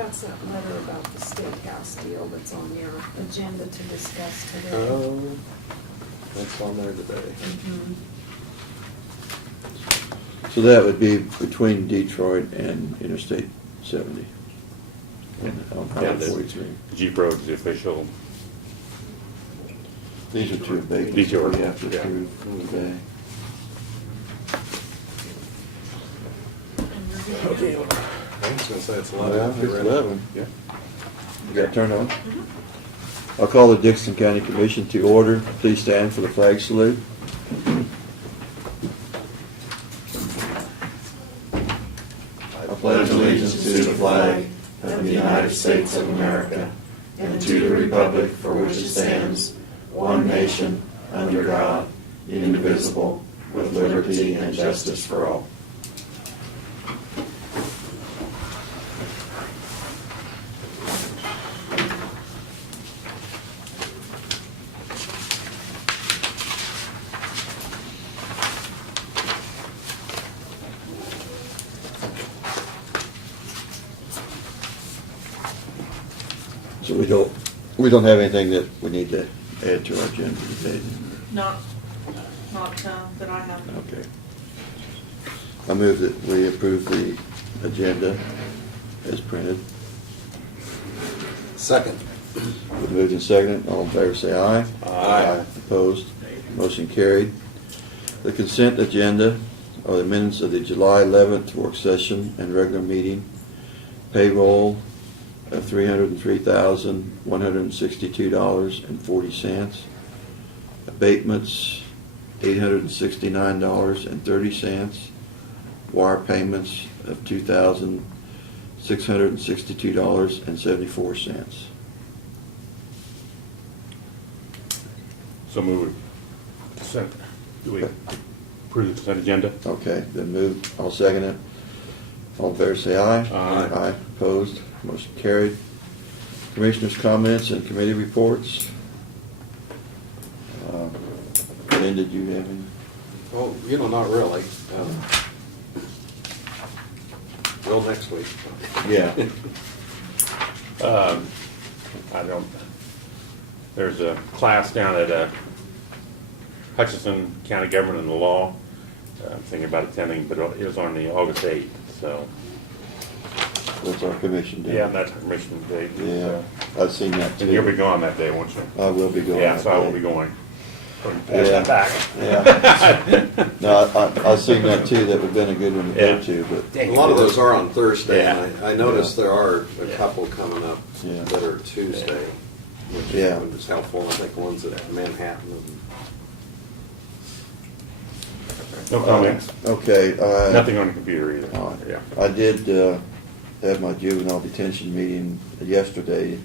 That's that letter about the steakhouse deal that's on your agenda to discuss today. Oh, that's on there today. Mhm. So that would be between Detroit and Interstate 70. On Yeah, Highway the 43. Jeep Road's the official. These are two vacancies Detour, we have to yeah. approve today. And we're gonna go- I was gonna say it's Well, 11. it's 11. Yeah. You got turned on? I'll call the Dixon County Commission to order. Please stand for the flag salute. I pledge allegiance to the flag of the United States of America and to the republic for which it stands, one nation, under God, indivisible, with liberty and justice for all. So we don't have anything that we need to add to our agenda today. Not that I have. Okay. I move that we approve the agenda as printed. Second. With moved and seconded, all in favor say aye. Aye. Opposed? Motion carried. The consent agenda are the minutes of the July 11th work session and regular meeting. Payroll of $303,162.40. Abatements, $869.30. Wire payments of $2,662.74. So move. Consent. Do we approve the consent agenda? Okay, then moved. I'll second it. All in favor say aye. Aye. Aye. Opposed? Motion carried. Commissioners' comments and committee reports. Lynn, did you have any? Oh, not really. Will next week. Yeah. I don't, there's a class down at Hutchinson County Government and the Law. I'm thinking about attending, but it was on the August 8th, so. That's our commission day. Yeah, that's our mission date. Yeah, I've seen that too. And you'll be gone that day, won't you? I will be going. Yeah, that so I will day. be going. Pass Yeah. that back. Yeah. No, I've seen that too. That would've been a good one to Yeah. go to, but. A lot of those are on Thursday, Yeah. and I noticed Yeah. there are a Yeah. couple coming up Yeah. that are Tuesday, which Yeah. is helpful. I think one's at Manhattan. No comments. Okay. Nothing on the computer either. All right. Yeah. I did have my juvenile detention meeting yesterday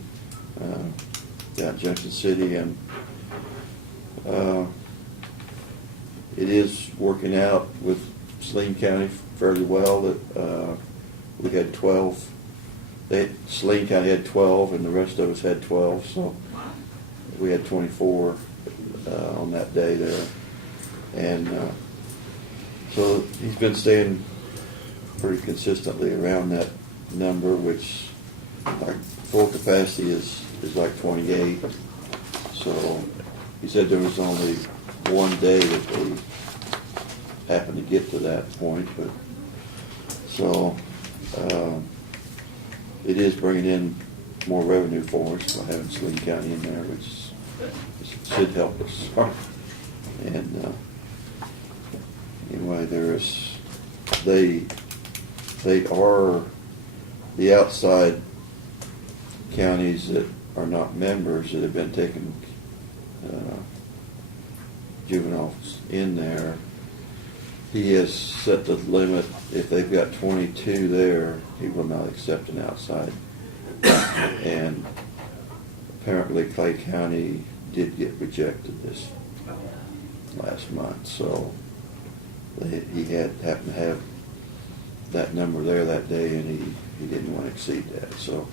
down in Junction City, and it is working out with Saline County fairly well. That we had 12. Saline County had 12, and the rest of us had 12. So we had 24 on that day there, and so he's been staying pretty consistently around that number, which like full capacity is like 28. So he said there was only one day that they happened to get to that point, but so it is bringing in more revenue for us by having Saline County in there, which should help us. And anyway, they are the outside counties that are not members that have been taking juveniles in there. He has set the limit. If they've got 22 there, he will not accept an outside. And apparently Clay County did get rejected this last month, so he happened to have that number there that day, and he didn't want to exceed that. So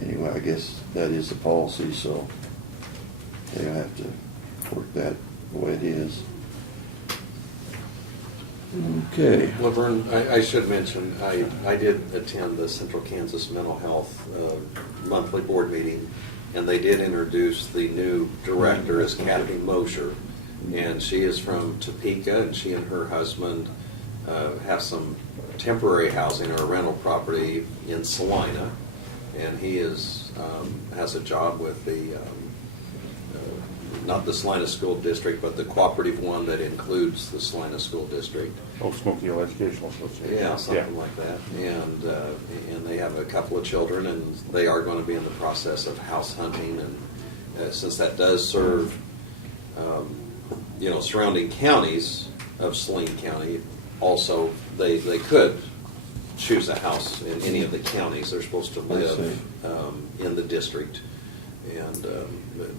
anyway, I guess that is the policy, so they'll have to work that the way it is. Okay. Laverne, I should mention, I did attend the Central Kansas Mental Health monthly board meeting, and they did introduce the new director as Kathy Mosher, and she is from Topeka, and she and her husband have some temporary housing or a rental property in Salina, and he is has a job with the not the Salina School District, but the cooperative one that includes the Salina School District. Oh, Smoky Hill Educational Association. Yeah, something like that. And they have a couple of children, and they are going to be in the process of house hunting. And since that does serve, surrounding counties of Saline County, also they could choose a house in any of the counties. They're supposed to live in the district, and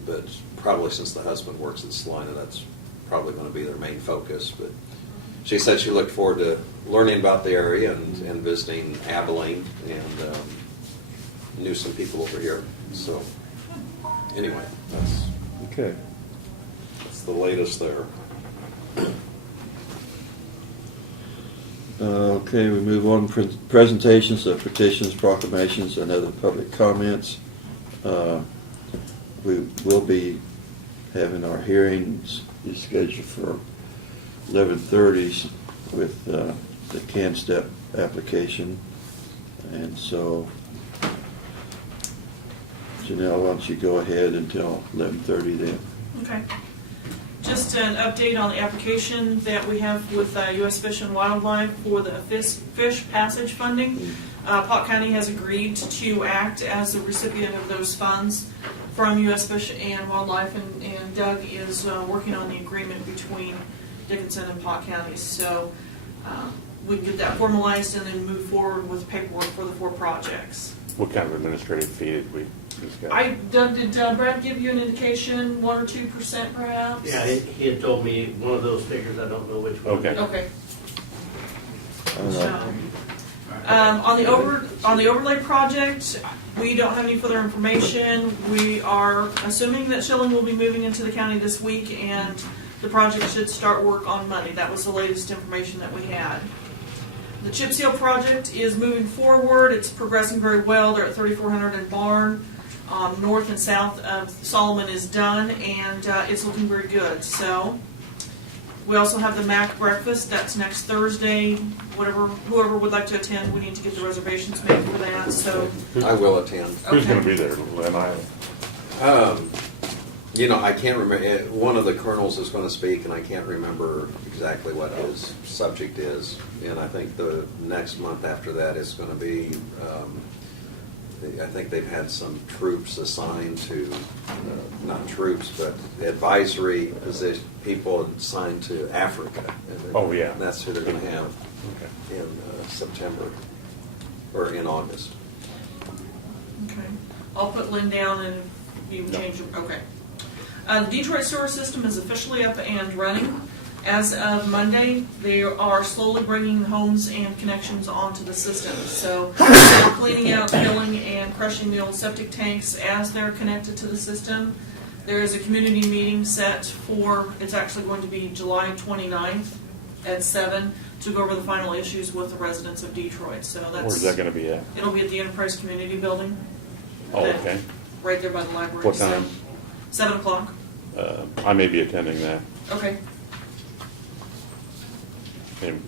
but probably since the husband works in Salina, that's probably going to be their main focus. But she said she looked forward to learning about the area and visiting Abilene, and knew some people over here. So anyway, Okay. that's the latest there. Okay, we move on. Presentations of petitions, proclamations, and other public comments. We will be having our hearings scheduled for 11:30 with the CAN-STEP application. And so, Janelle, why don't you go ahead until 11:30 then? Okay. Just an update on the application that we have with U.S. Fish and Wildlife for the fish passage funding. Pot County has agreed to act as the recipient of those funds from U.S. Fish and Wildlife, and Doug is working on the agreement between Dickinson and Pot County. So we can get that formalized and then move forward with paperwork for the 4 projects. What kind of administrative fee did we discuss? Did Brad give you an indication, 1 or 2% perhaps? Yeah, he had told me one of those figures, I don't know which one. Okay. Okay. I don't know. On the overlay project, we don't have any further information. We are assuming that Schilling will be moving into the county this week, and the project should start work on Monday. That was the latest information that we had. The chip seal project is moving forward. It's progressing very well. They're at 3400 in Barn. North and south of Solomon is done, and it's looking very good. So we also have the MAC breakfast. That's next Thursday. Whoever would like to attend, we need to get the reservations made for that. So I will attend. Who's Okay. going to be there? Lynn Island? I can't remember. One of the colonels is going to speak, and I can't remember exactly what his subject is. And I think the next month after that is going to be, I think they've had some troops assigned to, not troops, but advisory position, people assigned to Africa. And Oh, yeah. that's who they're going to have Okay. in September, or in August. okay, I'll put Lynn down, and you can change it. Okay. The Detroit sewer system is officially up and running. As of Monday, they are slowly bringing homes and connections onto the system. So they're cleaning out, filling, and crushing the old septic tanks as they're connected to the system. There is a community meeting set for, it's actually going to be July 29th at 7 to go over the final issues with the residents of Detroit. So that's, Where's that going to be at? it'll be at the Enterprise Community Building. Oh, okay. Right there by the library. What So, time? 7 o'clock. I may be attending that. Okay. And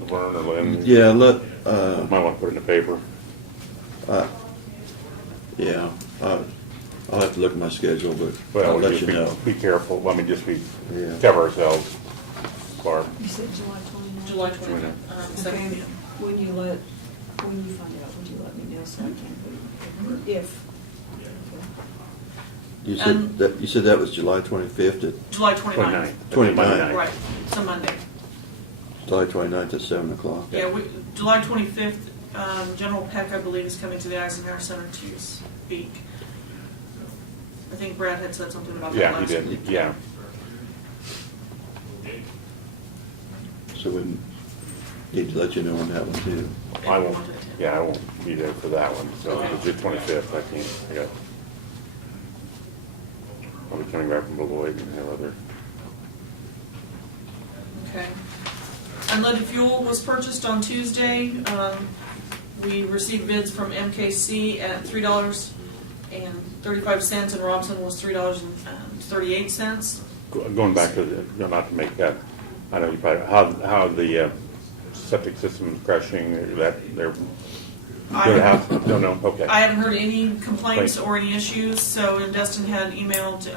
Laverne or Lynn? Yeah, Might want to put it in the paper. yeah, I'll have to look at my schedule, but I'll Well, let just you know. be careful. Let me just Yeah. cover ourselves, Barb. You said July 29th? July 29th. Okay, 7 p.m. when you find out, would you let me know so I can put, if, You said that was July 25th at, July 29th. 29th. Right. It's a Monday. July 29th at 7 o'clock. Yeah, July 25th, General Peck, I believe, is coming to the Eisenhower Center to speak. I think Brad had said something about that Yeah, he last did. week. Yeah. So we need to let you know on that one too. I won't. Yeah, I won't be there for that one. So Okay. it's the 25th. I can't. I'll be coming back from Beloit and have other. Okay. Unleaded fuel was purchased on Tuesday. We received bids from MKC at $3.35, and Robson was $3.38. Going back to the, not to make that, I know you probably, how the septic system is crushing, that they're, don't know, okay. I haven't heard any complaints or any issues, so and Dustin had emailed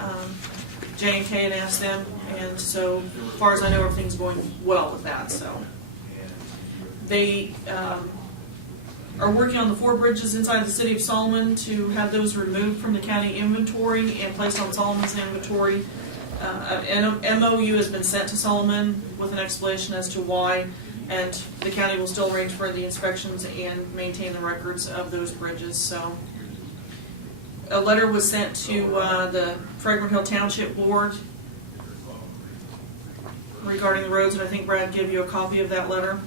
J&K and asked them, and so as far as I know, everything's going well with that, so. They are working on the 4 bridges inside the city of Solomon to have those removed from the county inventory and placed on Solomon's inventory. An MOU has been sent to Solomon with an explanation as to why, and the county will still arrange for the inspections and maintain the records of those bridges. So, a letter was sent to the Fragrant Hill Township Board regarding the roads, and I think Brad gave you a copy of that letter.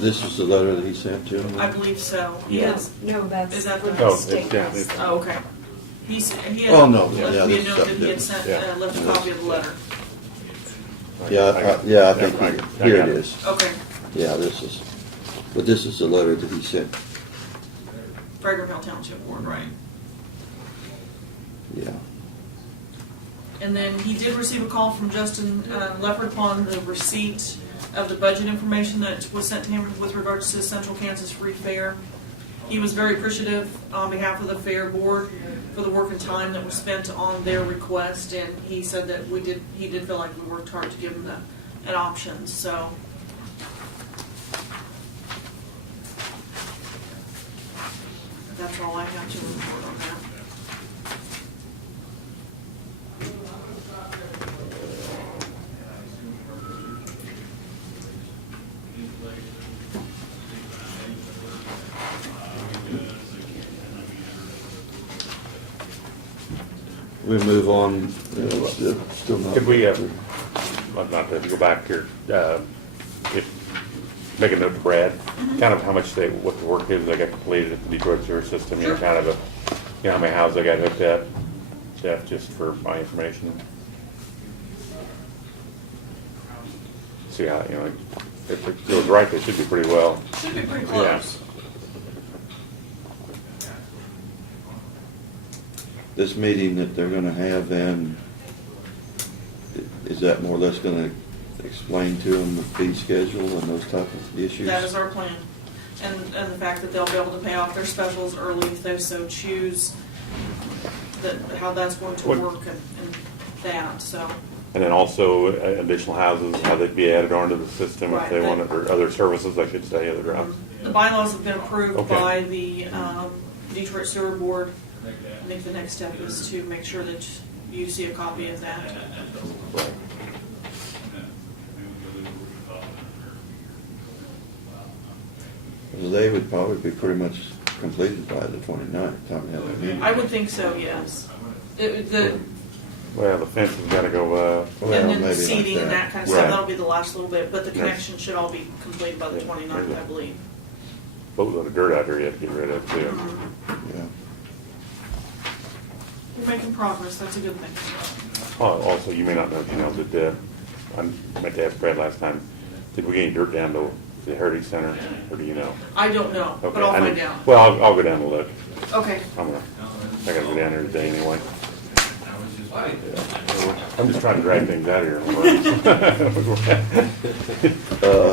This was the letter that he sent to him? I believe so. He No, has. no, that's Is that what the- the Oh, state it's down- has. it's- Oh, okay. He had Oh, no, left yeah, me a this is note that he had something sent, left a copy of the letter. Yeah, I think, here it is. Okay, Yeah, this is the letter that he sent, Fragrant Hill Township Board, right. yeah. And then he did receive a call from Justin Leffert upon the receipt of the budget information that was sent to him with regards to Central Kansas Free Fair. He was very appreciative on behalf of the fair board for the work and time that was spent on their request, and he said that he did feel like we worked hard to give him an option, so. That's all I have to report on that. We move on, still not. Could we, not to go back here, make a note to Brad, kind of how much what the work is they got completed at the Detroit sewer system, you know, kind of how many houses they got hooked up, Jeff, just for my information. See how, if it goes right, they should be pretty well. Should be pretty Yeah. close. This meeting that they're gonna have then, is that more or less gonna explain to them the fee schedule and those type of issues? That is our plan. And the fact that they'll be able to pay off their specials early if they so choose, how that's going to What- work and that, so. And then also additional houses, how they'd be added onto the system if Right, they they- wanted, or other services, I should say, other The bylaws have been approved Okay. by the Detroit Sewer Board. I think the next step is to make sure that you see a copy of that. Right. Well, they would probably be pretty much completed by the 29th, time we have that meeting. I would think so, yes. Well, the fence has got to go, Well, And then maybe the like seating and that kind of stuff, Right. that'll be the last little bit, but the Yeah. connection should all be completed by the 29th, I believe. boatload of dirt out there you have to get rid of too. Yeah. We're making progress, that's a good thing. Also, you may not know, that I meant to ask Brad last time, did we get any dirt down to the Heritage Center, or do you know? I don't know, but Okay, I'll I find need- out. Well, I'll go down and look. Okay. I gotta go down there today anyway. I'm just trying to drag things out of here.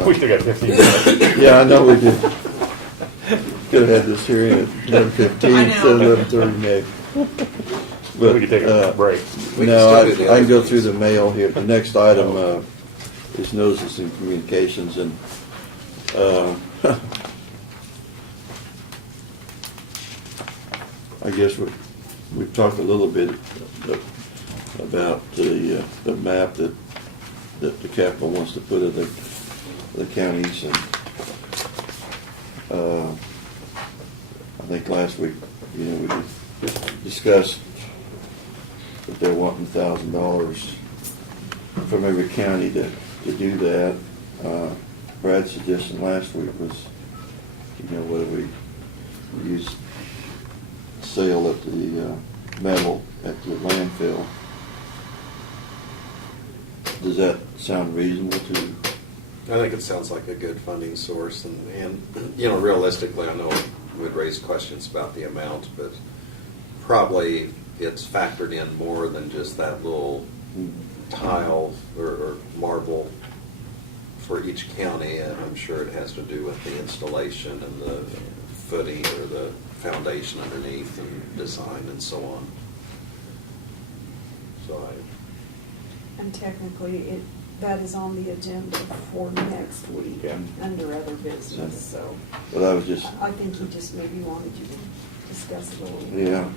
We still got 15 minutes. Yeah, I know we did. Could have had this hearing at 11:15 I know. instead of 11:30 next. We could take a break. We can No, still do the I can go other through the things. mail here. The next item is notices and communications, and I guess we've talked a little bit about the map that the capital wants to put of the counties, and I think last week, we discussed that they're wanting $1,000 from every county to do that. Brad's suggestion last week was, whether we use sale at the metal at the landfill. Does that sound reasonable to? I think it sounds like a good funding source, and you know, realistically, I know it would raise questions about the amount, but probably it's factored in more than just that little tile or marble for each county, and I'm sure it has to do with the installation and the footing or the foundation underneath and design and so on. So And technically, that is on the agenda for next week Yeah. under other business, so Well, I was just, I think he just maybe wanted you to discuss it a little bit. yeah.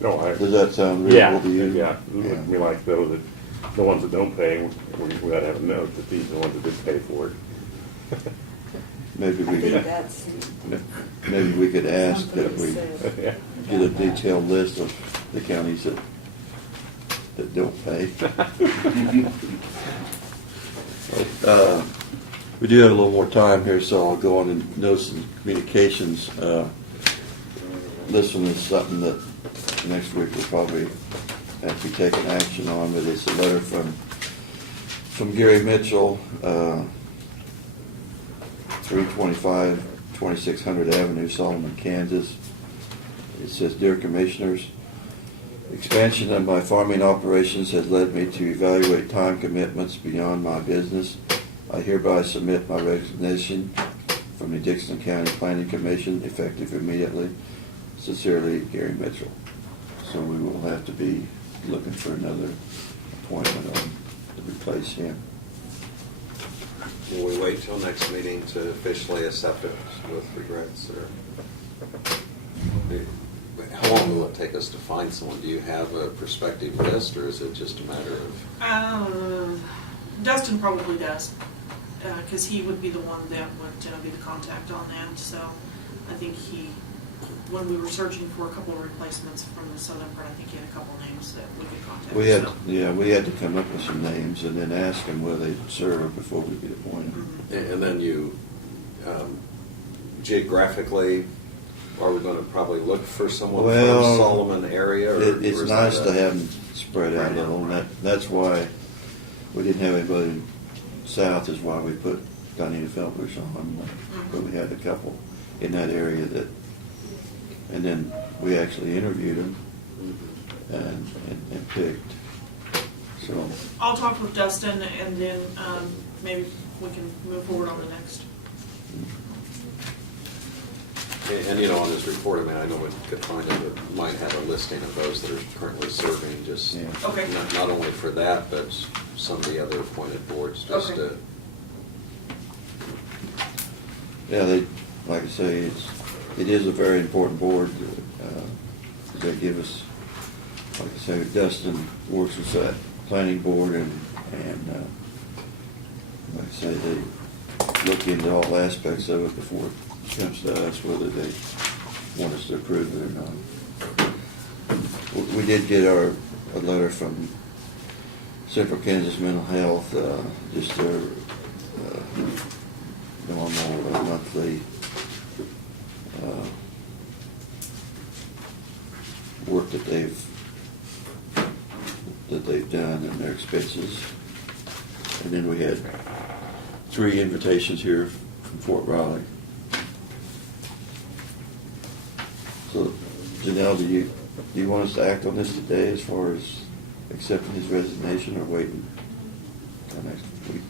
No, I. Does that sound Yeah, reasonable to you? yeah. We like those that, the ones that don't pay, we gotta have a note that these are the ones that did pay for it. Maybe I we think could, that's maybe we could ask something that we said. Yeah. get a detailed list of the counties that don't pay. We do have a little more time here, so I'll go on and notes and communications. This one is something that next week we'll probably have to be taking action on, but it's a letter from Gary Mitchell, 325 2600 Avenue, Solomon, Kansas. It says, "Dear Commissioners, expansion of my farming operations has led me to evaluate time commitments beyond my business. I hereby submit my resignation from the Dixon County Planning Commission, effective immediately. Sincerely, Gary Mitchell." So we will have to be looking for another appointment on to replace him. will we wait till next meeting to officially accept it with regrets, or how long will it take us to find someone? Do you have a prospective list, or is it just a matter of? Dustin probably does, because he would be the one that would be the contact on that. So I think when we were searching for a couple of replacements from the Southern Part, I think he had a couple names that we could contact. We had, so. yeah, we had to come up with some names and then ask them whether they'd serve before we could appoint them. Mhm. And then you, geographically, are we going to probably look for someone Well, from Solomon area? Or It's is nice that to have them spread out a little, and that's why we didn't have anybody south, is why we put Donita Felters on. But we had a couple in that area that, and then we actually interviewed them and picked. So, I'll talk with Dustin, and then maybe we can move forward on the next. And you know, on his report, I mean, I know we could find it, but might have a listing of those that are currently serving, just Yeah. Okay. not only for that, but some of the other appointed boards, just Okay. to. yeah, like I say, it is a very important board. They give us, like I say, Dustin works with that planning board, and like I say, they look into all aspects of it before it comes to us, whether they want us to approve it or not. We did get a letter from Central Kansas Mental Health, just their normal monthly work that they've done and their expenses. And then we had 3 invitations here from Fort Riley. So, Janelle, do you want us to act on this today as far as accepting his resignation, or waiting till next week?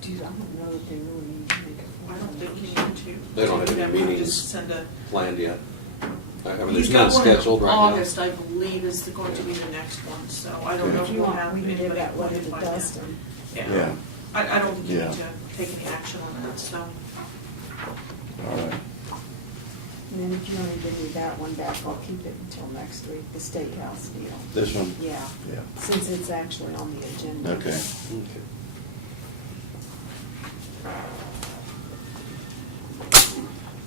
Dude, I don't know that they really need to make a. I don't think you need to. They don't have do any that. We meetings just send a. Planned yet? I mean, He's there's got none one scheduled in right August, now. I believe, is going to be the next one. So I don't Okay. know If if you we'll want, have we can anybody give that letter appointed to by then. Dustin. Yeah. I don't think you Yeah. need to take any action on that. So All right. And then if you want to give me that one back, I'll keep it until next week, the steakhouse deal. This one? Yeah, Yeah. since it's actually on the agenda. Okay. Okay.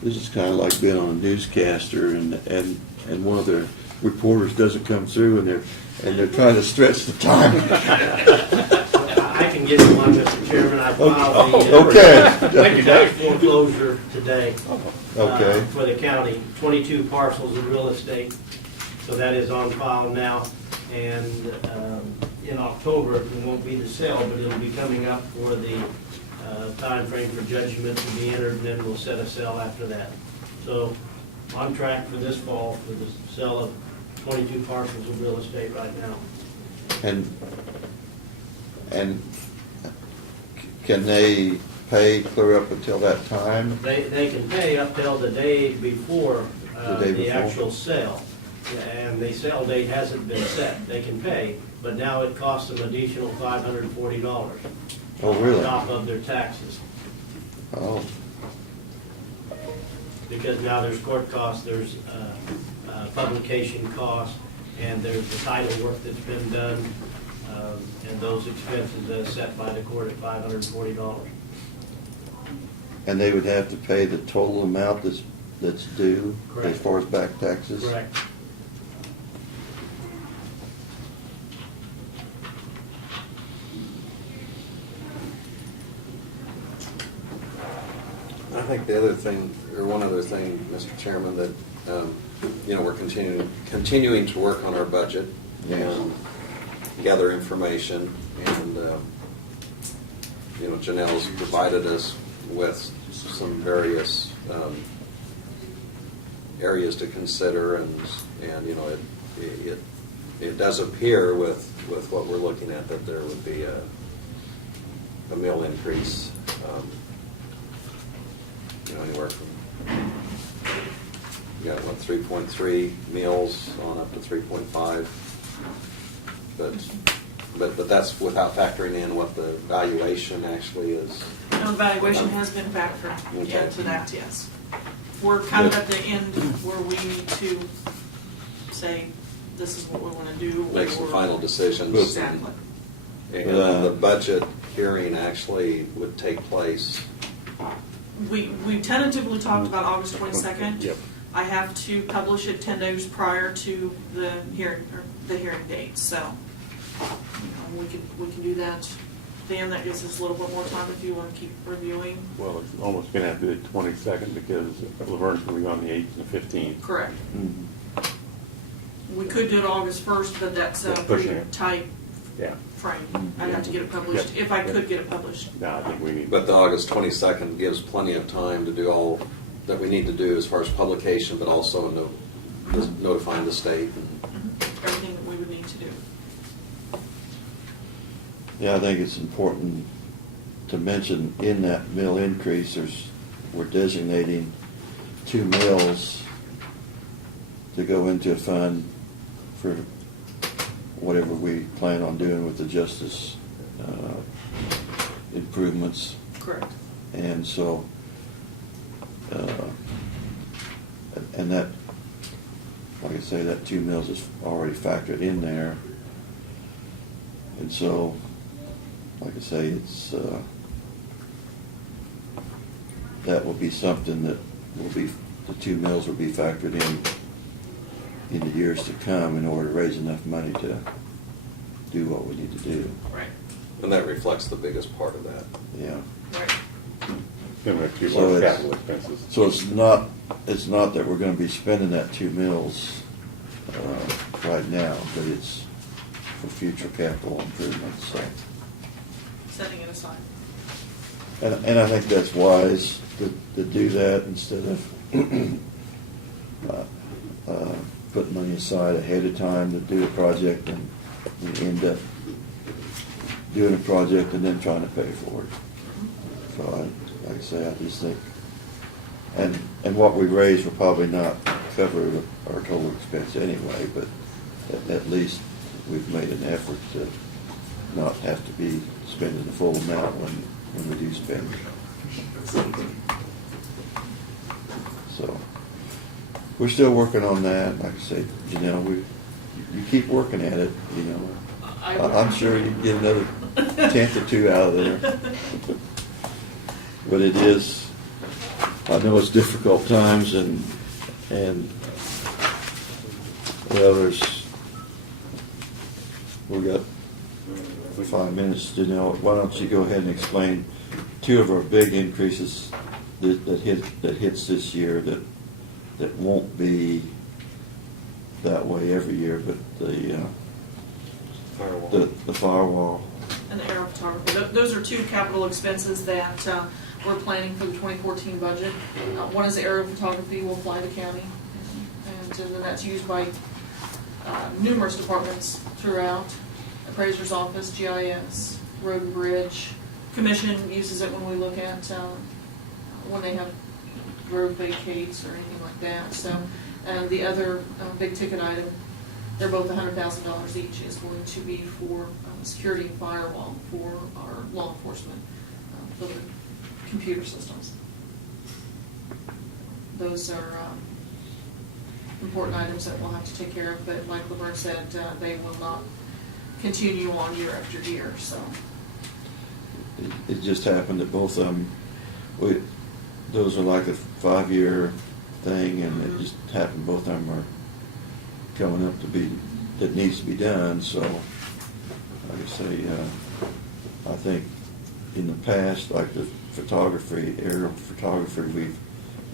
This is kind of like being on a newscaster, and one of the reporters doesn't come through, and they're trying to stretch the time. I can get you one, Mr. Chairman. I filed Okay. the tax foreclosure today. Okay. For the county, 22 parcels of real estate. So that is on file now. And in October, it won't be the sale, but it'll be coming up for the time frame for judgment to be entered, and then we'll set a sale after that. So on track for this fall for the sale of 22 parcels of real estate right now. And can they pay clear up until that time? They can pay up till the day before The day the before? actual sale. And the sale date hasn't been set. They can pay, but now it costs them additional $540 Oh, really? on top of their taxes. Oh, Because now there's court costs, there's publication costs, and there's the title work that's been done, and those expenses are set by the court at $540. and they would have to pay the total amount that's due as Correct. far as back taxes? Correct. I think the other thing, or one other thing, Mr. Chairman, that, we're continuing to work on our budget and gather information, and, Janelle's provided us with some various areas to consider, and it does appear with what we're looking at that there would be a mill increase, anywhere from, you got 3.3 mills on up to 3.5, but that's without factoring in what the valuation actually is. No, valuation has been factored Okay. into that, yes. We're kind of at the end where we need to say, this is what we want to do. Make some or- final decisions. Exactly. And the budget hearing actually would take place. We tentatively talked about August 22nd. Yep. I have to publish it 10 days prior to the hearing date, so we can do that then. That gives us a little bit more time if you want to keep reviewing. Well, it's almost gonna have to be the 22nd because Laverne's gonna be on the 8th and the 15th. Correct. Mhm. We could do it August 1st, but that's a Yeah, pushing pretty it. tight Yeah. frame. I'd have to get it published, Yep. if I could get it published. No, I think we need. But the August 22nd gives plenty of time to do all that we need to do as far as publication, but also notifying the state. Everything that we would need to do. Yeah, I think it's important to mention in that mill increase, we're designating 2 mills to go into a fund for whatever we plan on doing with the justice improvements. Correct. And so, and that, like I say, that 2 mills is already factored in there. And so, like I say, it's, that will be something that will be, the 2 mills will be factored in the years to come in order to raise enough money to do what we need to do. Right. And that reflects the biggest part of that. Yeah. Right. Gonna have to So more it's- capital expenses. So it's not that we're gonna be spending that 2 mills right now, but it's for future capital improvements, so. Setting it aside. And I think that's wise to do that instead of putting money aside ahead of time to do a project and we end up doing a project and then trying to pay for it. So like I say, I just think, and what we raise will probably not cover our total expense anyway, but at least we've made an effort to not have to be spending the full amount when we do spend. So, we're still working on that. Like I said, you keep working at it, I'm sure you can get another 10th or 2 out of there. But it is, I know it's difficult times and well, we've got 5 minutes, why don't you go ahead and explain 2 of our big increases that hits this year that won't be that way every year, but Firewall. the firewall. And the aerial photography. Those are two capital expenses that we're planning for the 2014 budget. One is the aerial photography, will fly the county, and then that's used by numerous departments throughout. Appraiser's office, GIS, road and bridge. Commission uses it when we look at when they have road vacates or anything like that. So the other big ticket item, they're both $100,000 each, is going to be for security and firewall for our law enforcement, for the computer systems. Those are important items that we'll have to take care of, but like Laverne said, they will not continue on year after year, so. It just happened that both of them, those are like a 5-year thing, and it just happened both of them are coming up to be, that needs to be done, so, like I say, I think in the past, like the photography, aerial photography, we've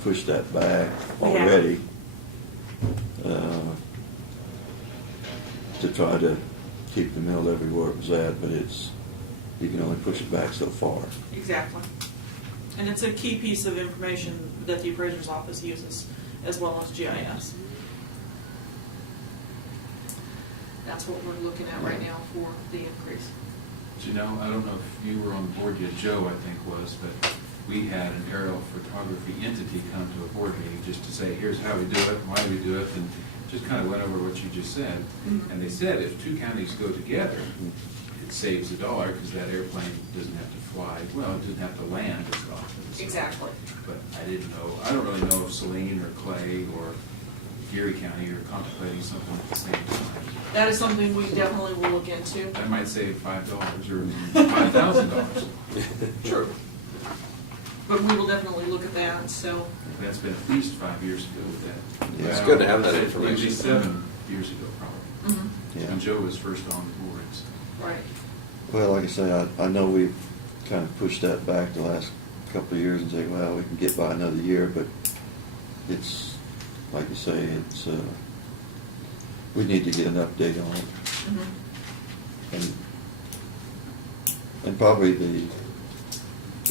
pushed that back already, to try to keep the mill everywhere it was at, but you can only push it back so far. Exactly. And it's a key piece of information that the appraiser's office uses, as well as GIS. That's what we're looking at right now for the increase. You know, I don't know if you were on the board yet, Joe, I think was, but we had an aerial photography entity come to a board meeting just to say, here's how we do it, why we do it, and just kind of went over what you just said. Mm-hmm. And they said if two counties go together, it saves $1 because that airplane doesn't have to fly, well, it doesn't have to land as often. So- Exactly. But I didn't know, I don't really know if Saline or Clay or Geary County are contemplating something at the same time. That is something we definitely will look into. That might save $5 or $5,000. True. But we will definitely look at that, so. That's been at least 5 years ago with that. Yeah, it's good to have that Maybe information. 7 years ago, probably. Mhm. When Joe was first on the board. So. Right. Well, like I say, I know we've kind of pushed that back the last couple of years and say, well, we can get by another year, but it's, like you say, it's, we need to get an update on it. Mhm. And probably the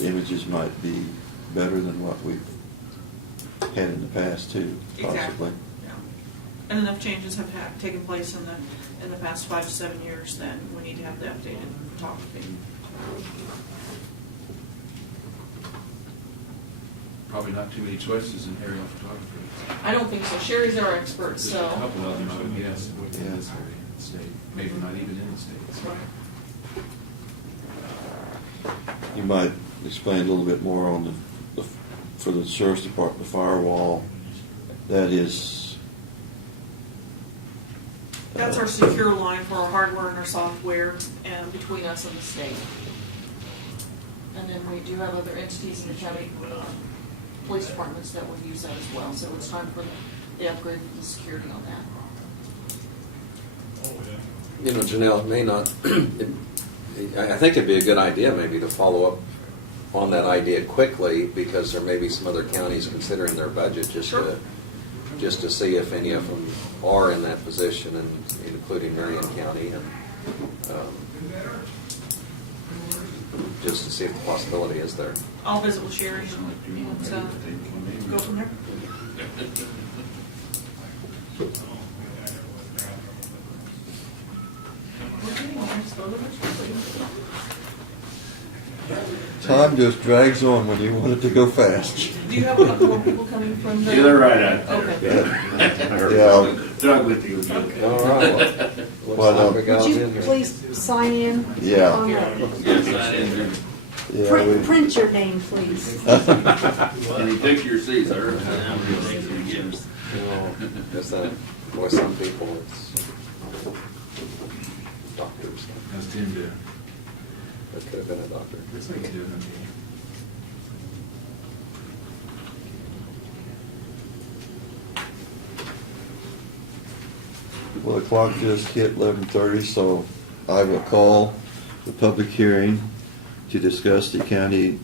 images might be better than what we've had in the past too, Exactly. possibly. Yeah. And enough changes have taken place in the past 5 to 7 years that we need to have the updated photography. Probably not too many choices in aerial photography. I don't think so. Sherry's our expert, There's so. a couple of them, I would guess, in Yeah. this area, in the state. Maybe not even in the States. You might explain a little bit more on for the sheriff's department, the firewall. That is. That's our secure line for our hardware and our software, and between us and the state. And then we do have other entities in the county, police departments that would use that as well, so it's time for the upgrade of the security on that. You know, Janelle, it may not, I think it'd be a good idea maybe to follow up on that idea quickly, because there may be some other counties considering their budget Sure. just to see if any of them are in that position, and including Marion County, and just to see if the possibility is there. I'll visit with Sherry and go from there. Time just drags on when you want it to go fast. Do you have a couple more people coming from the? You're right out Okay. Yeah. Drug with you. All right. Looks Well, like we got Would them you in here. please sign in? Yeah. on that? Yeah, Print, print your name, please. And he took your seat, sir. Well, is that, boy, some people, it's doctors. How's Tim doing? That could have been a doctor. Looks like he's doing okay. Well, the clock just hit 11:30, so I will call the public hearing to discuss the county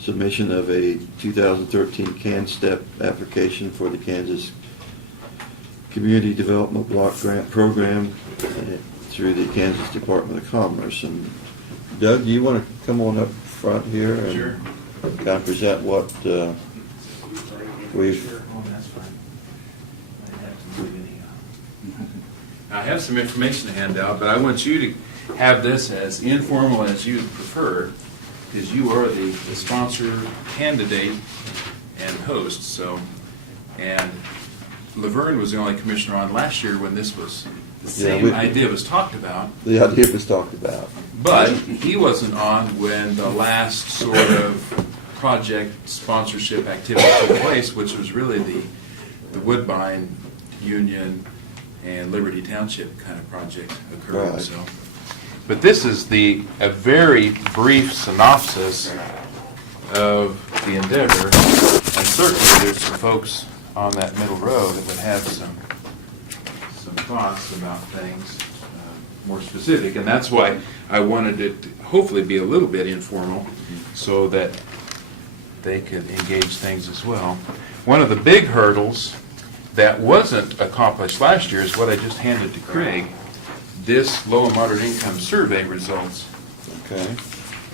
submission of a 2013 CAN-STEP application for the Kansas Community Development Block Grant Program through the Kansas Department of Commerce. And Doug, do you want to come on up front here and Sure. kind of present what we've... Oh, that's fine. I have to move anyhow. I have some information to hand out, but I want you to have this as informal as you prefer, because you are the sponsor, candidate, and host, so. And Laverne was the only commissioner on last year when this was, the same idea was talked about. The idea was talked about. But he wasn't on when the last sort of project sponsorship activity took place, which was really the Woodbine, Union, and Liberty Township kind of project occurred. Right. So, but this is a very brief synopsis of the endeavor, and certainly there's some folks on that middle row that would have some thoughts about things more specific, and that's why I wanted it to hopefully be a little bit informal so that they could engage things as well. One of the big hurdles that wasn't accomplished last year is what I just handed to Craig, this low and moderate income survey results. Okay.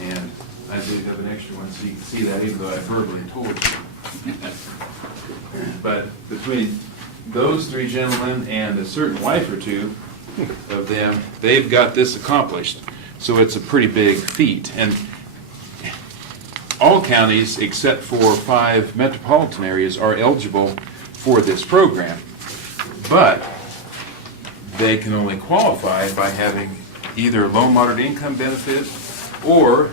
And I did have an extra one so you can see that, even though I verbally told you. But between those three gentlemen and a certain wife or two of them, they've got this accomplished. So it's a pretty big feat. And all counties, except for 5 metropolitan areas, are eligible for this program. But they can only qualify by having either low moderate income benefit or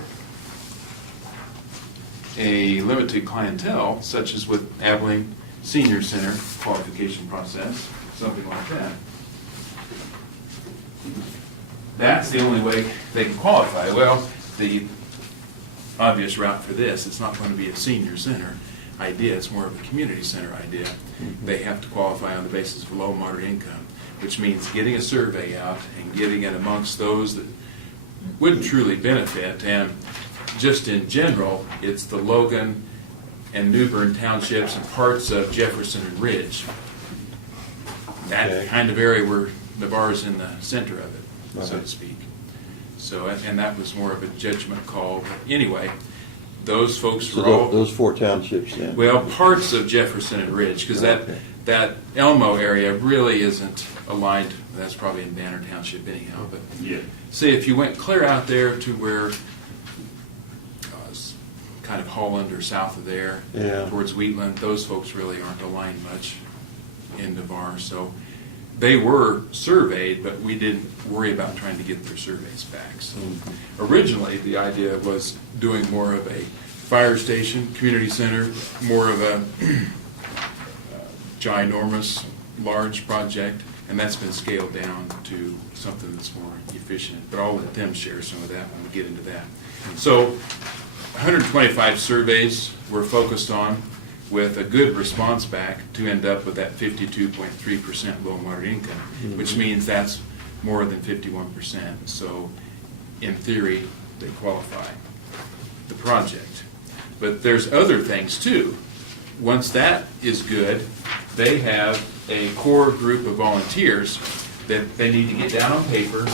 a limited clientele, such as with Abilene Senior Center qualification process, something like that. That's the only way they can qualify. Well, the obvious route for this, it's not going to be a senior center idea, it's more of a community center idea. They have to qualify on the basis of low moderate income, which means getting a survey out and getting it amongst those that would truly benefit. And just in general, it's the Logan and New Bern townships and parts of Jefferson and Ridge. That Okay. kind of area where Navarre's in the center of it, so Right. to speak. So, and that was more of a judgment call. But anyway, those folks So were all... those 4 townships then? Well, parts of Jefferson and Ridge, because Okay. that Elmo area really isn't aligned. That's probably in Banner Township anyhow. But see, if you went clear out there to where it's kind of Holland or south of there, Yeah. towards Wheatland, those folks really aren't aligned much in Navarre. So they were surveyed, but we didn't worry about trying to get their surveys back. So originally, the idea was doing more of a fire station, community center, more of a ginormous, large project, and that's been scaled down to something that's more efficient. But I'll let them share some of that when we get into that. So 125 surveys were focused on, with a good response back to end up with that 52.3% low and moderate income, which means that's more than 51%. So in theory, they qualify the project. But there's other things too. Once that is good, they have a core group of volunteers that they need to get down on paper.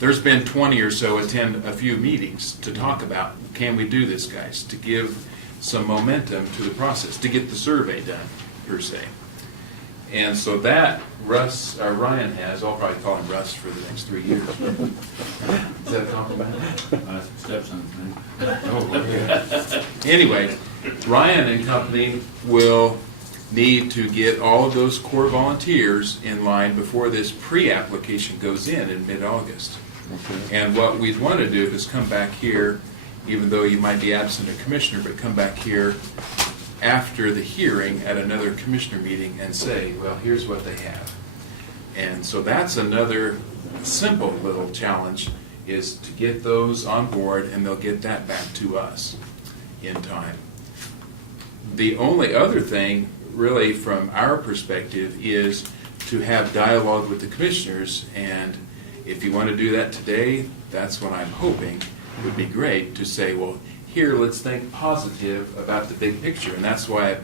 There's been 20 or so attend a few meetings to talk about, can we do this, guys, to give some momentum to the process, to get the survey done, per se. And so that Ryan has, I'll probably call him Russ for the next 3 years. Is that a compliment? Stepson. Oh, yeah. Anyway, Ryan and company will need to get all of those core volunteers in line before this pre-application goes in mid-August. Okay. And what we'd want to do is come back here, even though you might be absent a commissioner, but come back here after the hearing at another commissioner meeting and say, well, here's what they have. And so that's another simple little challenge, is to get those on board, and they'll get that back to us in time. The only other thing, really, from our perspective, is to have dialogue with the commissioners, and if you want to do that today, that's what I'm hoping would be great, to say, well, here, let's think positive about the big picture, and that's why I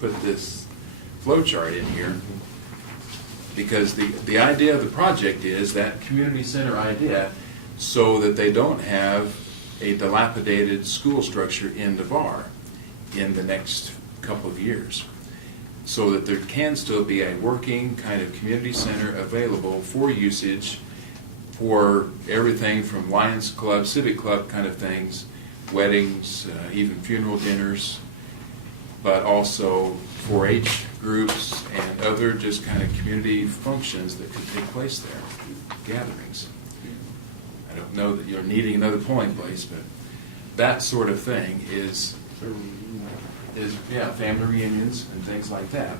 put this flow chart in here, Because the idea of the project is that community center idea, so that they don't have a dilapidated school structure in Navarre in the next couple of years. So that there can still be a working kind of community center available for usage for everything from Lions Club, Civic Club kind of things, weddings, even funeral dinners, but also 4-H groups and other just kind of community functions that could take place there, gatherings. I don't know that you're needing another polling place, but that sort of thing is family reunions and things like that.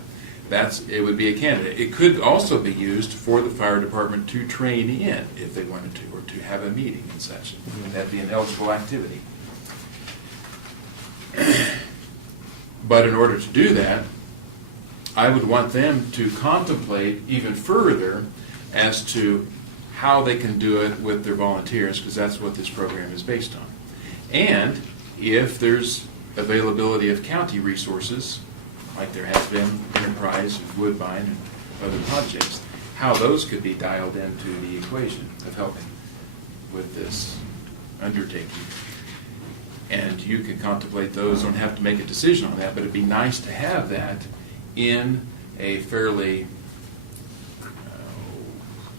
It would be a candidate. It could also be used for the fire department to train in if they wanted to, or to have a meeting and such. That'd be an eligible activity. But in order to do that, I would want them to contemplate even further as to how they can do it with their volunteers, because that's what this program is based on. And if there's availability of county resources, like there has been Enterprise and Woodbine and other projects, how those could be dialed into the equation of helping with this undertaking. And you can contemplate those, don't have to make a decision on that, but it'd be nice to have that in a fairly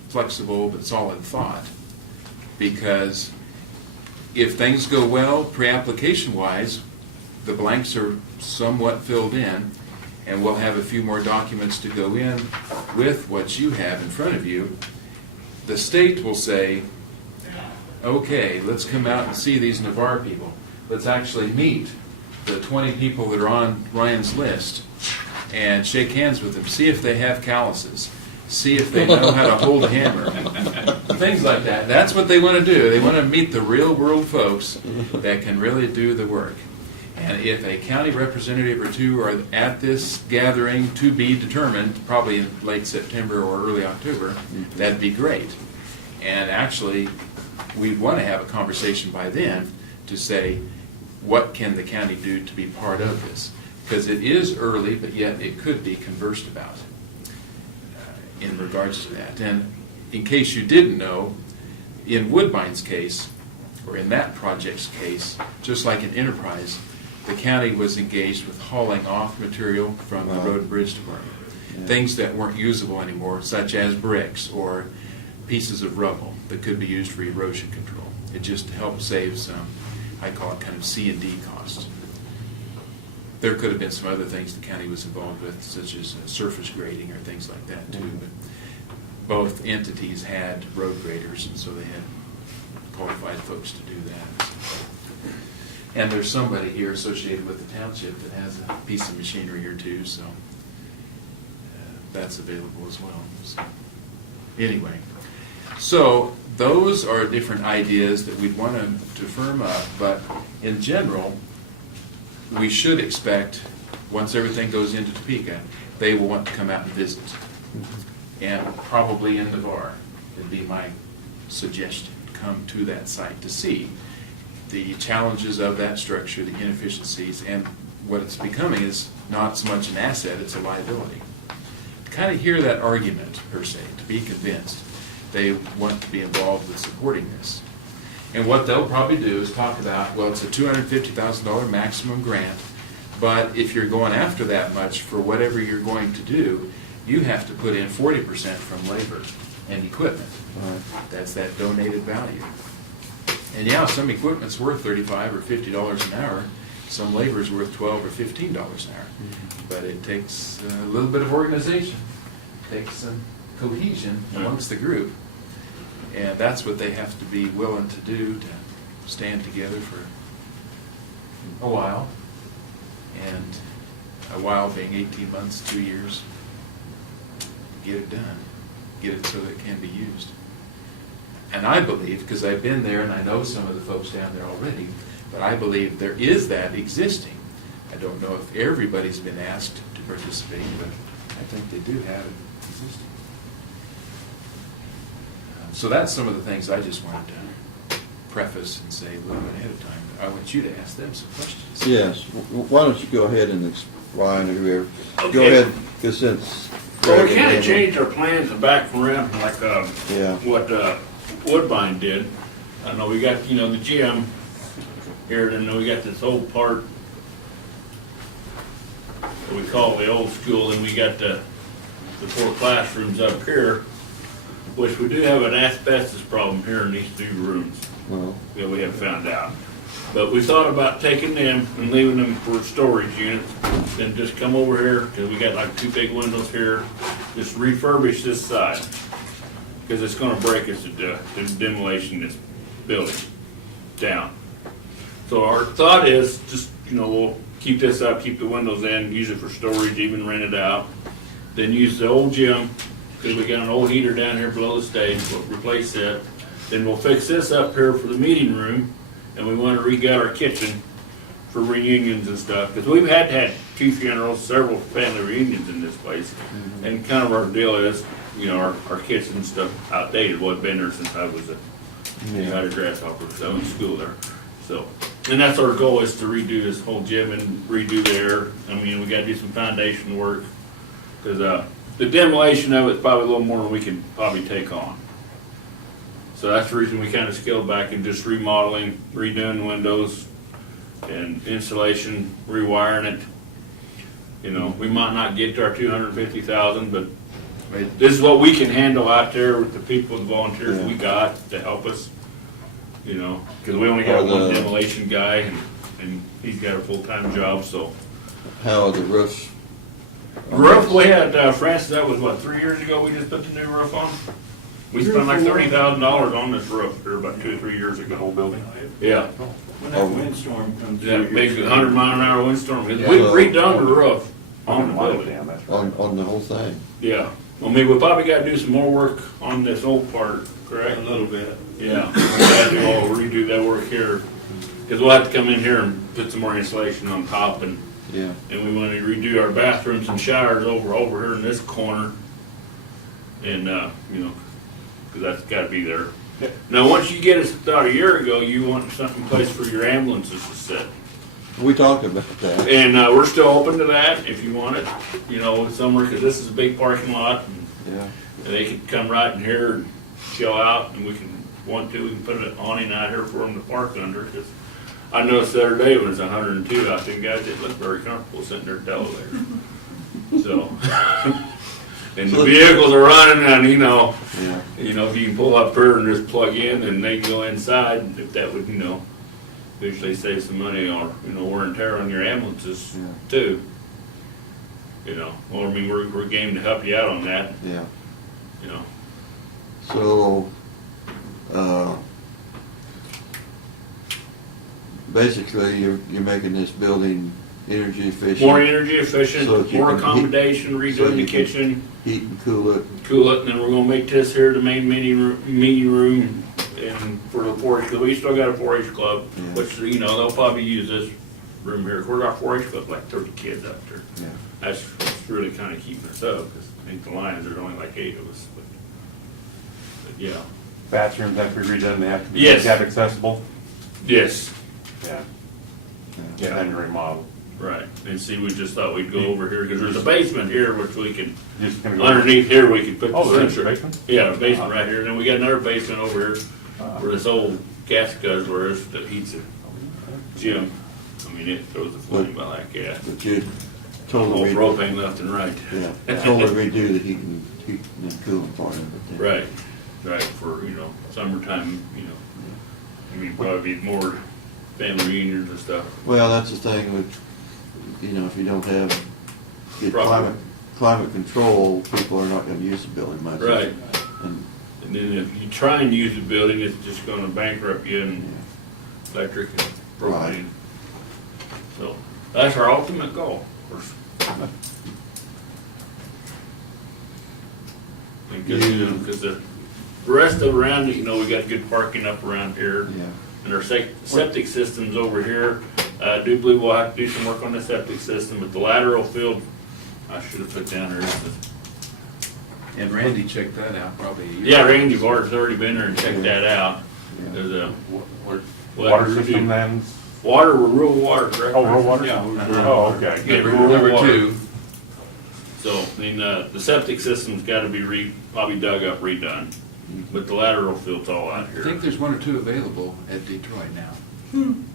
flexible but solid thought. Because if things go well, pre-application wise, the blanks are somewhat filled in, and we'll have a few more documents to go in with what you have in front of you. The state will say, okay, let's come out and see these Navarre people. Let's actually meet the 20 people that are on Ryan's list and shake hands with them, see if they have calluses, see if they know how to hold a hammer, things like that. That's what they want to do. They want to meet the real world folks that can really do the work. And if a county representative or two are at this gathering to be determined, probably in late September or early October, that'd be great. And actually, we'd want to have a conversation by then to say, what can the county do to be part of this? Because it is early, but yet it could be conversed about in regards to that. And in case you didn't know, in Woodbine's case, or in that project's case, just like in Enterprise, the county was engaged with hauling off material from the Road and Bridge Department. Yeah. Things that weren't usable anymore, such as bricks or pieces of rubble that could be used for erosion control. It just helped save some, I call it kind of C&D costs. There could have been some other things the county was involved with, such as surface grading or things like that too. But both entities had road graders, and so they had qualified folks to do that. And there's somebody here associated with the township that has a piece of machinery or two, so that's available as well. So, anyway, so those are different ideas that we'd want to firm up, but in general, we should expect, once everything goes into Topeka, they will want to come out and visit. And probably in Navarre, would be my suggestion. Come to that site to see the challenges of that structure, the inefficiencies, and what it's becoming is not so much an asset, it's a liability. To kind of hear that argument, per se, to be convinced, they want to be involved with supporting this. And what they'll probably do is talk about, well, it's a $250,000 maximum grant, but if you're going after that much for whatever you're going to do, you have to put in 40% from labor and equipment. That's that donated value. And yeah, some equipment's worth $35 or $50 an hour. Some labor's worth $12 or $15 an hour. But it takes a little bit of organization. It takes some cohesion amongst the group. And that's what they have to be willing to do, to stand together for a while. And a while being 18 months, 2 years. Get it done. Get it so that it can be used. And I believe, because I've been there and I know some of the folks down there already, but I believe there is that existing. I don't know if everybody's been asked to participate, but I think they do have it existing. So that's some of the things I just wanted to preface and say a little bit ahead of time. I want you to ask them some questions. Yes. Why don't you go ahead and explain, or whoever. Go Okay. ahead, because since Well, we kinda changed our plans to back from around like, Yeah. what, Woodbine did. I know we got, you know, the gym here, and then we got this old part that we call the old school, and we got the 4 classrooms up here, which we do have an asbestos problem here in these 2 rooms Well, that we have found out. But we thought about taking them and leaving them for storage units, then just come over here, because we got like 2 big windows here, just refurbish this side, because it's gonna break us to demolition this building down. So our thought is, just, you know, we'll keep this up, keep the windows in, use it for storage, even rent it out. Then use the old gym, because we got an old heater down here below the stage, we'll replace that. Then we'll fix this up here for the meeting room, and we want to re-gut our kitchen for reunions and stuff, because we've had 2 funerals, several family reunions in this place. And kind of our deal is, you know, our kitchen and stuff outdated, what been there since I was had a grasshopper, so I went to school there. So, and that's our goal, is to redo this whole gym and redo there. I mean, we gotta do some foundation work, because the demolition of it's probably a little more than we can probably take on. So that's the reason we kind of scaled back and just remodeling, redoing windows and insulation, rewiring it. You know, we might not get to our 250,000, but this is what we can handle out there with the people, the volunteers we got to help us. You know, because we only got one demolition guy, and he's got a full-time job, so. how are the roofs? Roof, we had, Francis, that was what, 3 years ago we just put the new roof on? We spent like $30,000 on this roof here about 2 or 3 years ago. The whole building? Yeah, When that windstorm comes through. that big 100-mile-an-hour windstorm. We redone the roof on the building. Damn, that's right. On the whole thing? Yeah, I mean, we probably gotta do some more work on this old part, correct? A little bit. Yeah, we gotta redo that work here, because we'll have to come in here and put some more insulation on top, and Yeah. we want to redo our bathrooms and showers over here in this corner, and you know, because that's got to be there. Now, once you get us about a year ago, you want something place for your ambulances to sit, We talked about that. and we're still open to that if you want it. You know, somewhere, because this is a big parking lot, Yeah. and they can come right in here and chill out, and we can we can put an awning out here for them to park under. Because I noticed the other day when it was 102 out there, guys didn't look very comfortable sitting there at the elevator. So, and the vehicles are running, and you know, if you can pull up here and just plug in, and they can go inside, if that would, usually save some money on, wear and tear on your ambulances too. Well, I mean, we're game to help you out on that. Yeah. You know. So, basically, you're making this building energy efficient. More energy efficient, So that you more can accommodation, so redoing the you can kitchen, Heat and cool it. cool it, and then we're gonna make this here the main meeting room, and for the 4-H, because we still got a 4-H club, Yeah. which, they'll probably use this room here. We're our 4-H club, like 30 kids up there. Yeah. That's really kind of keeping us up, because I think the Lions, there's only like 8 of us, but yeah. Bathrooms have to be redone, they have to be Yes. handicap accessible? Yes, Yeah. Yeah. Yeah, then remodel. right, and see, we just thought we'd go over here, because there's a basement here, which we can, Just gonna go. underneath here, we could put the Oh, there's a sensor. basement? Yeah, a basement right here, and then we got another basement over here, where this old gas guzzler is that heats the gym. I mean, it throws the flame by like gas. But you Whole totally propane left and right. Yeah, totally redo the heating and cooling part of it. then. Right, for, summertime, I mean, probably be more family reunions and stuff. Well, that's the thing with, if you don't have good Proper. climate control, people are not gonna use the building much. Right. And, And then if you try and use the building, it's just gonna bankrupt you in electric and propane. Right. So, that's our ultimate goal, of course. Because the rest of around, we got good parking up around here. yeah, And our septic system's over here. I do believe we'll have to do some work on the septic system, but the lateral field, I should have put down there. And Randy checked that out probably. a year Yeah, ago. Randy Bart's already been there and checked that out. yeah. There's a Water system then? Water, rural water, correct? Oh, rural water? Yeah. Oh, okay. Yeah, Number rural number water. 2, So, I mean, the septic system's gotta be probably dug up, redone, but the lateral field's all out I here. think there's one or two available at Detroit now. And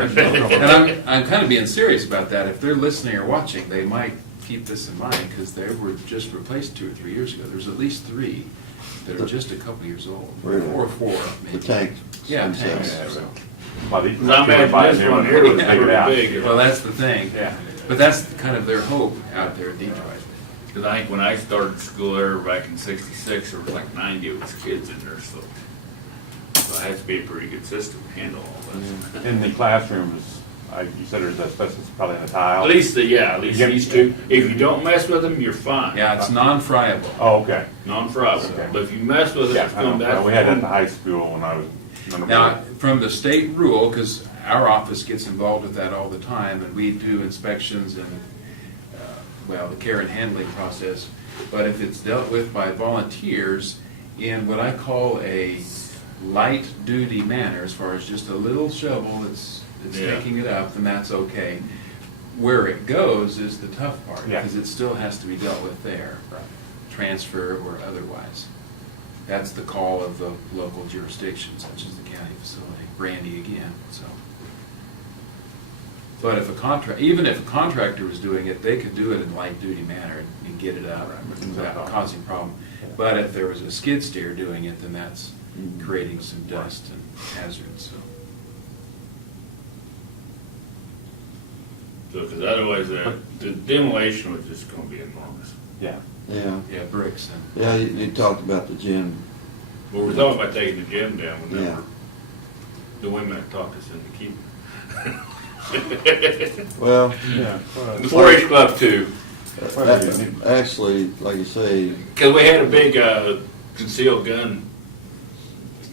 And I'm kind of being serious about that. If they're listening or watching, they might keep this in mind, because they were just replaced 2 or 3 years ago. There's at least 3 that are just a couple years old, Really? or 4 The maybe. tanks. Yeah, themselves. tanks. So. Well, these. I imagine this one here was pretty big. Well, that's the thing. Yeah. But that's kind of their hope out there in Detroit. Because I think when I started school there back in '66, there was like 90 of us kids in there, so it has to be a pretty good system to handle all this. In the classrooms, you said there's asbestos probably in the tile. At least these two. If you don't mess with them, you're fine. Yeah, it's non-friable. Oh, okay. Non-friable. Okay. But if you mess with it, Yeah, it's I coming know. back. Well, we had that in high school when I was. Now, from the state rule, because our office gets involved with that all the time, and we do inspections and, well, the care and handling process, but if it's dealt with by volunteers in what I call a light-duty manner, as far as just a little shovel that's Yeah. taking it up, then that's okay. Where it goes is the tough part, Yeah. because it still has to be dealt with there, transfer or otherwise. That's the call of the local jurisdiction, such as the county facility. Brandy again, so. But if even if a contractor was doing it, they could do it in a light-duty manner and get it out without causing a problem. But if there was a skid steer doing it, then that's creating some dust and hazards, so. So, because otherwise, the demolition was just going to be enormous. Yeah. Yeah, Yeah, bricks and. yeah, you talked about the gym. Well, we're talking about taking the gym down. We Yeah. never, the women have talked us into keeping it. Well, Yeah. The 4-H club too, actually, like you say, because we had a big concealed gun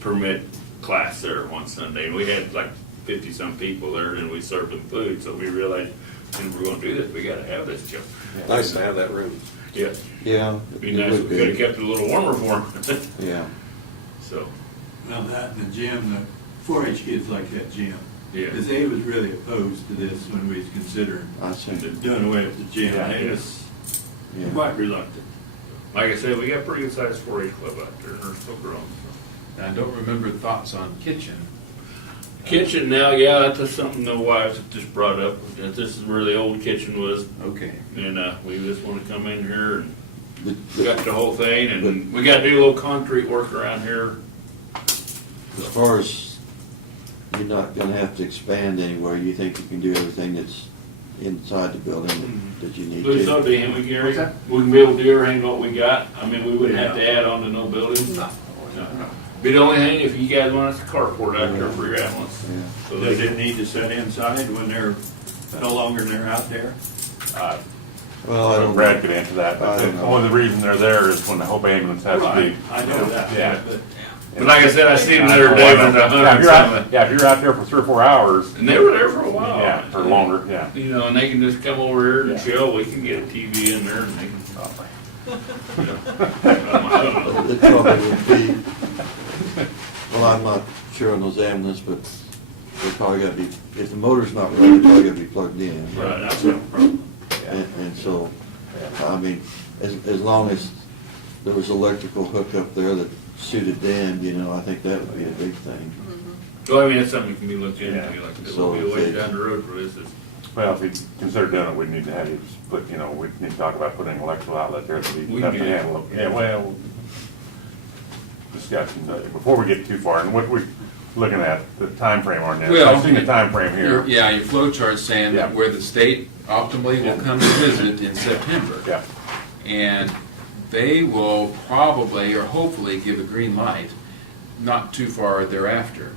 permit class there one Sunday, and we had like 50-some people there, and we served them food, so we realized, if we're going to do this, we got to have this gym. Nice to have that room. Yeah, yeah. it'd be it nice if would we could have kept it a little warmer for them. Yeah, So, Well, that and the gym, the 4-H kids like that gym. yeah. Because they was really opposed to this when we was considering I see. doing away with the gym. Yeah, They yeah. was Yeah. quite reluctant. Like I said, we got a pretty good sized 4-H club out there, and they're still growing. So. I don't remember thoughts on kitchen. Kitchen now, yeah, that's something the wives have just brought up. That this is where the old kitchen was, Okay. and we just want to come in here and The- got the whole thing, and we got to do a little concrete work around here. As far as you're not gonna have to expand anywhere, you think you can do everything that's inside the building that you need Lose up to? to him, we Gary. What's that? We can be able to do everything what we got. I mean, we wouldn't have to add on to no building. No. Be the only thing if you guys want us to carport out there for your ambulance. Yeah. So Does they it need to sit inside when they're no longer they're out there? Well, I don't. Brad could answer that, I but don't the know. only the reason they're there is when the Hope ambulance has to Right, be. I know that. Yeah. But But like I said, I seen them the other day with a Yeah, if hundred you're out, something. yeah, if you're out there for 3 or 4 hours, And they were there for a while. yeah, or longer, yeah. You know, and they can just come over here and Yeah. chill. We can get a TV in there and they can. The trouble would be, well, I'm not sure on those ambulances, but they probably gotta be, if the motor's not running, they probably gotta be plugged in. Right, that's no problem. And so, I mean, as long as there was electrical hookup there that suited them, you know, I think that would be a big thing. Well, I mean, it's something that can be looked into, Yeah. like, it So will be a ways they- down the road for this. Well, if we consider doing it, we need to have you put, you know, we need to talk about putting an electrical outlet there to be. We can do that. Yeah, well, discussion, before we get too far, and what we're looking at, the time frame on this. Well, I've seen the time frame here. Yeah, your flow chart's saying that Yeah. where the state optimally will come to visit in September. Yeah, And they will probably or hopefully give a green light not too far thereafter.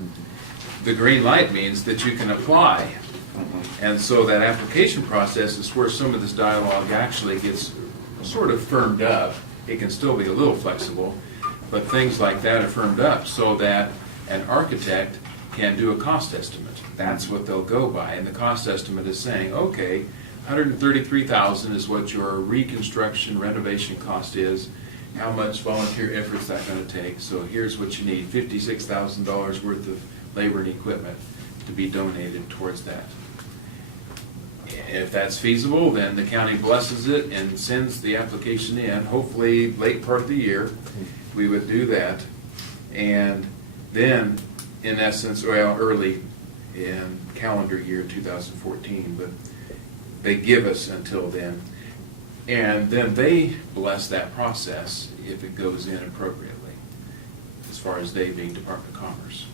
The green light means that you can apply. And so that application process is where some of this dialogue actually gets sort of firmed up. It can still be a little flexible, but things like that are firmed up so that an architect can do a cost estimate. That's what they'll go by. And the cost estimate is saying, okay, $133,000 is what your reconstruction renovation cost is. How much volunteer effort is that going to take? So here's what you need, $56,000 worth of labor and equipment to be donated towards that. If that's feasible, then the county blesses it and sends the application in, hopefully late part of the year, we would do that. And then, in essence, well, early in calendar year 2014, but they give us until then. And then they bless that process if it goes in appropriately, as far as they being Department of Commerce.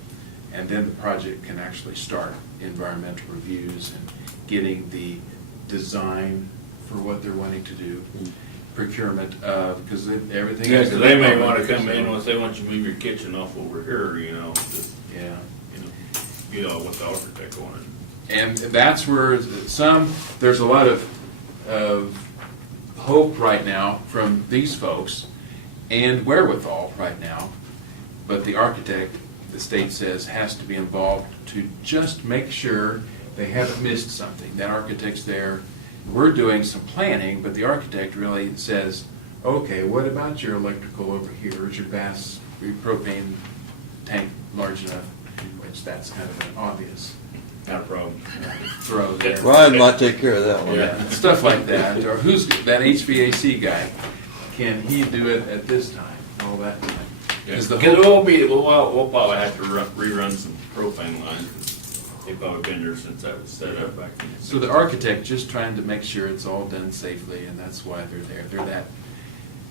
And then the project can actually start environmental reviews and getting the design for what they're wanting to do, procurement of, because everything. Yeah, is because they may development, want to come in, so- once they want you to move your kitchen off over here, you know, just, Yeah. you know what the architect wanted. And that's where there's a lot of hope right now from these folks and wherewithal right now. But the architect, the state says, has to be involved to just make sure they haven't missed something. That architect's there. We're doing some planning, but the architect really says, okay, what about your electrical over here? Is your gas, your propane tank large enough? Which that's kind of an obvious Not a problem. throw there. Ryan might take care of that one. Yeah, stuff like that, or who's, that HVAC guy, can he do it at this time, all that time? Is the Because whole, we'll probably have to rerun some propane lines. They've probably been there since that was set up back then. so the architect just trying to make sure it's all done safely, and that's why they're there. They're that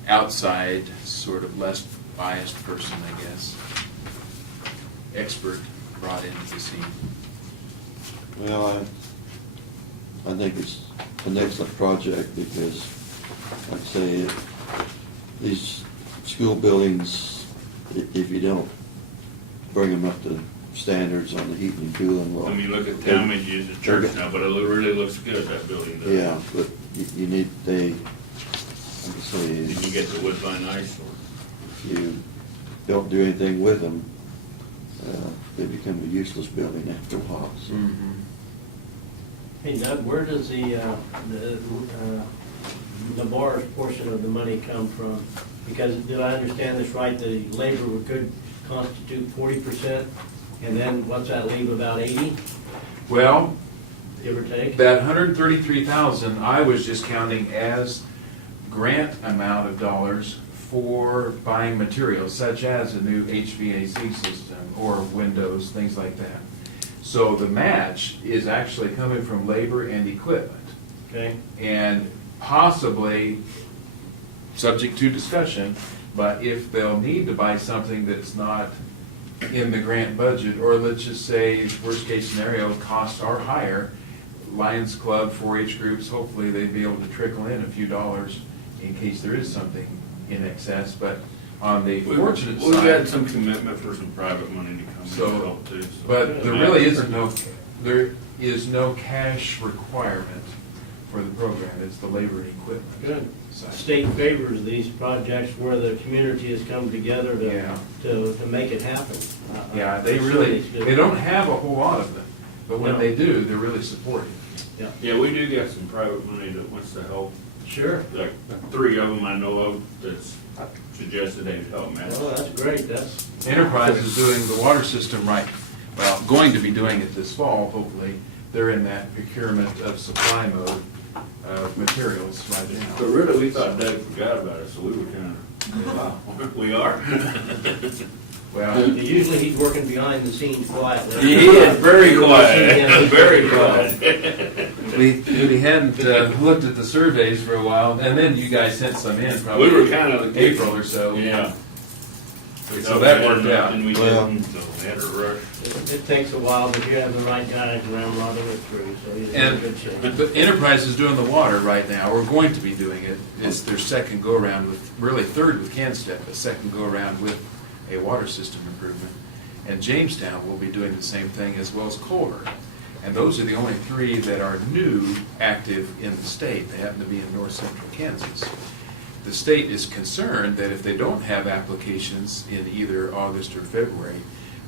outside, sort of less biased person, I guess, expert brought into the scene. Well, I think it's an excellent project because, like I say, these school buildings, if you don't bring them up to standards on the heating and cooling, well. I mean, look at Talmadge, use the church now, but it really looks good, that building does. Yeah, but you need, like I say, You can get the woodbine ice or. if you don't do anything with them, they become a useless building after a while. So. Mm-hmm. Hey Doug, where does the bars portion of the money come from? Because, do I understand this right, the labor could constitute 40%, and then what's that leave, about 80, Well, give or take? that 133,000, I was just counting as grant amount of dollars for buying materials such as a new HVAC system or windows, things like that. So the match is actually coming from labor and equipment, Okay, and possibly, subject to discussion, but if they'll need to buy something that's not in the grant budget, or let's just say, worst case scenario, costs are higher, Lions Club, 4-H groups, hopefully they'd be able to trickle in a few dollars in case there is something in excess, but on the fortunate We've had side, some commitment for some private money to come in So, and help too. so- but there really is no cash requirement for the program, it's the labor and equipment. good. side. State favors these projects where the community has come together Yeah. to make it happen. Yeah, they I'm really, sure they don't have a whole lot of them, but when No. they do, they're really supportive. Yeah, we do got some private money that wants to help, Sure. like 3 of them I know of that's suggested they'd help match. Oh, that's great, that's. Enterprise is doing the water system right, well, going to be doing it this fall, hopefully. They're in that procurement of supply mode of materials right But now. really, we thought Doug forgot about it, so we were kind of, wow, we are? Well, Usually he's working behind the scenes quietly. He is very Yeah, quiet, he's very quiet. quiet. we hadn't looked at the surveys for a while, and then you guys sent some in, probably. We were kind of. April or so. Yeah. So that worked out. And we Well- didn't, so we had to rush. It takes a while, but you have the right guys around running it through, so he's in And good shape. but Enterprise is doing the water right now, or going to be doing it. It's their second go-around with, really third with CanStep, but second go-around with a water system improvement. And Jamestown will be doing the same thing, as well as Culver. And those are the only 3 that are new, active in the state. They happen to be in north central Kansas. The state is concerned that if they don't have applications in either August or February,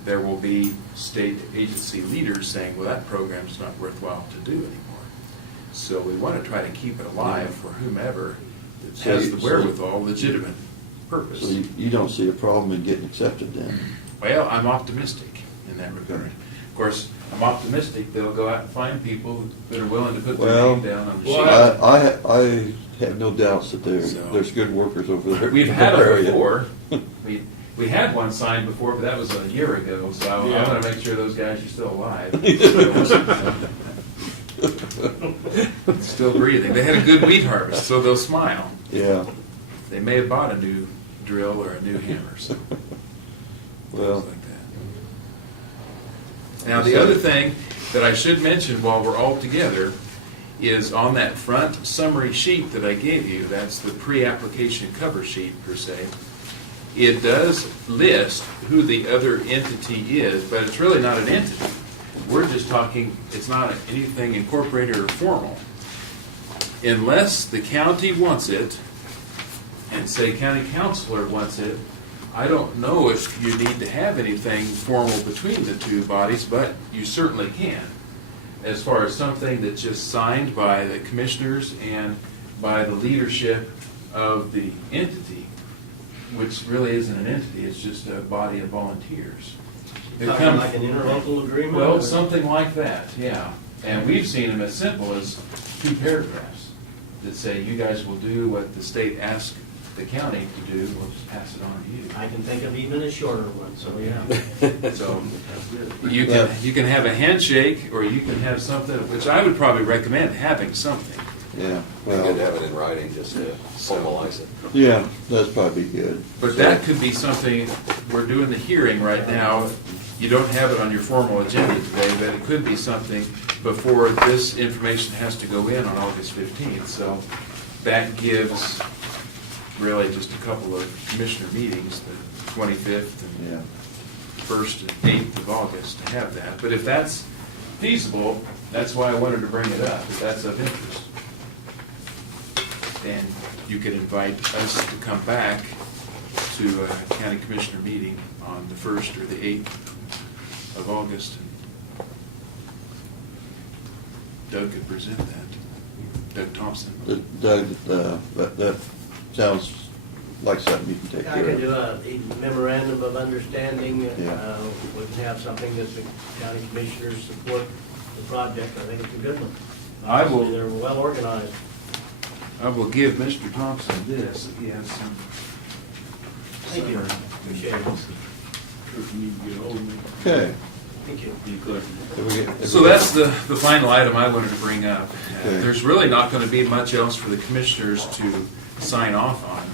there will be state agency leaders saying, well, that program's not worthwhile to do anymore. So we want to try to keep it alive for whomever has the wherewithal, legitimate purpose. So you don't see a problem in getting accepted then? Well, I'm optimistic in that regard. Of course, I'm optimistic they'll go out and find people that are willing to put their Well, name down on the sheet. Well, I have no doubts that there's good workers over there. We've in had that them area. before. We had one signed before, but that was a year ago, so I'm Yeah. gonna make sure those guys are still alive. Still breathing. They had a good wheat harvest, so they'll smile. Yeah, They may have bought a new drill or a new hammer, so. well, things like that. Now, the other thing that I should mention while we're all together is on that front summary sheet that I gave you, that's the pre-application cover sheet per se, it does list who the other entity is, but it's really not an entity. We're just talking, it's not anything incorporated or formal. Unless the county wants it, and say county councilor wants it, I don't know if you need to have anything formal between the two bodies, but you certainly can. As far as something that's just signed by the commissioners and by the leadership of the entity, which really isn't an entity, it's just a body of volunteers. They Something come- like an interlocal agreement? Well, or- something like that, yeah. And we've seen them as simple as 2 paragraphs that say, you guys will do what the state asks the county to do, we'll just pass it on to you. I can think of even a shorter one, so yeah. So you can have a handshake, or you can have something, which I would probably recommend having something. yeah, Be good to well, have it in writing, just to formalize it. yeah, that's probably good. But that could be something, we're doing the hearing right now, you don't have it on your formal agenda today, but it could be something before this information has to go in on August 15th. So that gives really just a couple of commissioner meetings, the 25th and Yeah, 1st and 8th of August to have that. But if that's feasible, that's why I wanted to bring it up, if that's of interest. And you could invite us to come back to a county commissioner meeting on the 1st or the 8th of August. Doug could present that. Doug Thompson. Doug, that sounds like something you can take I care could of. do a memorandum of understanding. Yeah. We can have something that the county commissioners support the project. I think it's a good one. I will- Obviously, they're well organized. I will give Mr. Thompson this, if he has some. Thank you. Appreciate it. if you need to get hold of me. Okay. Thank you. Any questions? If we get- if So we- that's the final item I wanted to bring up. Okay. There's really not going to be much else for the commissioners to sign off on,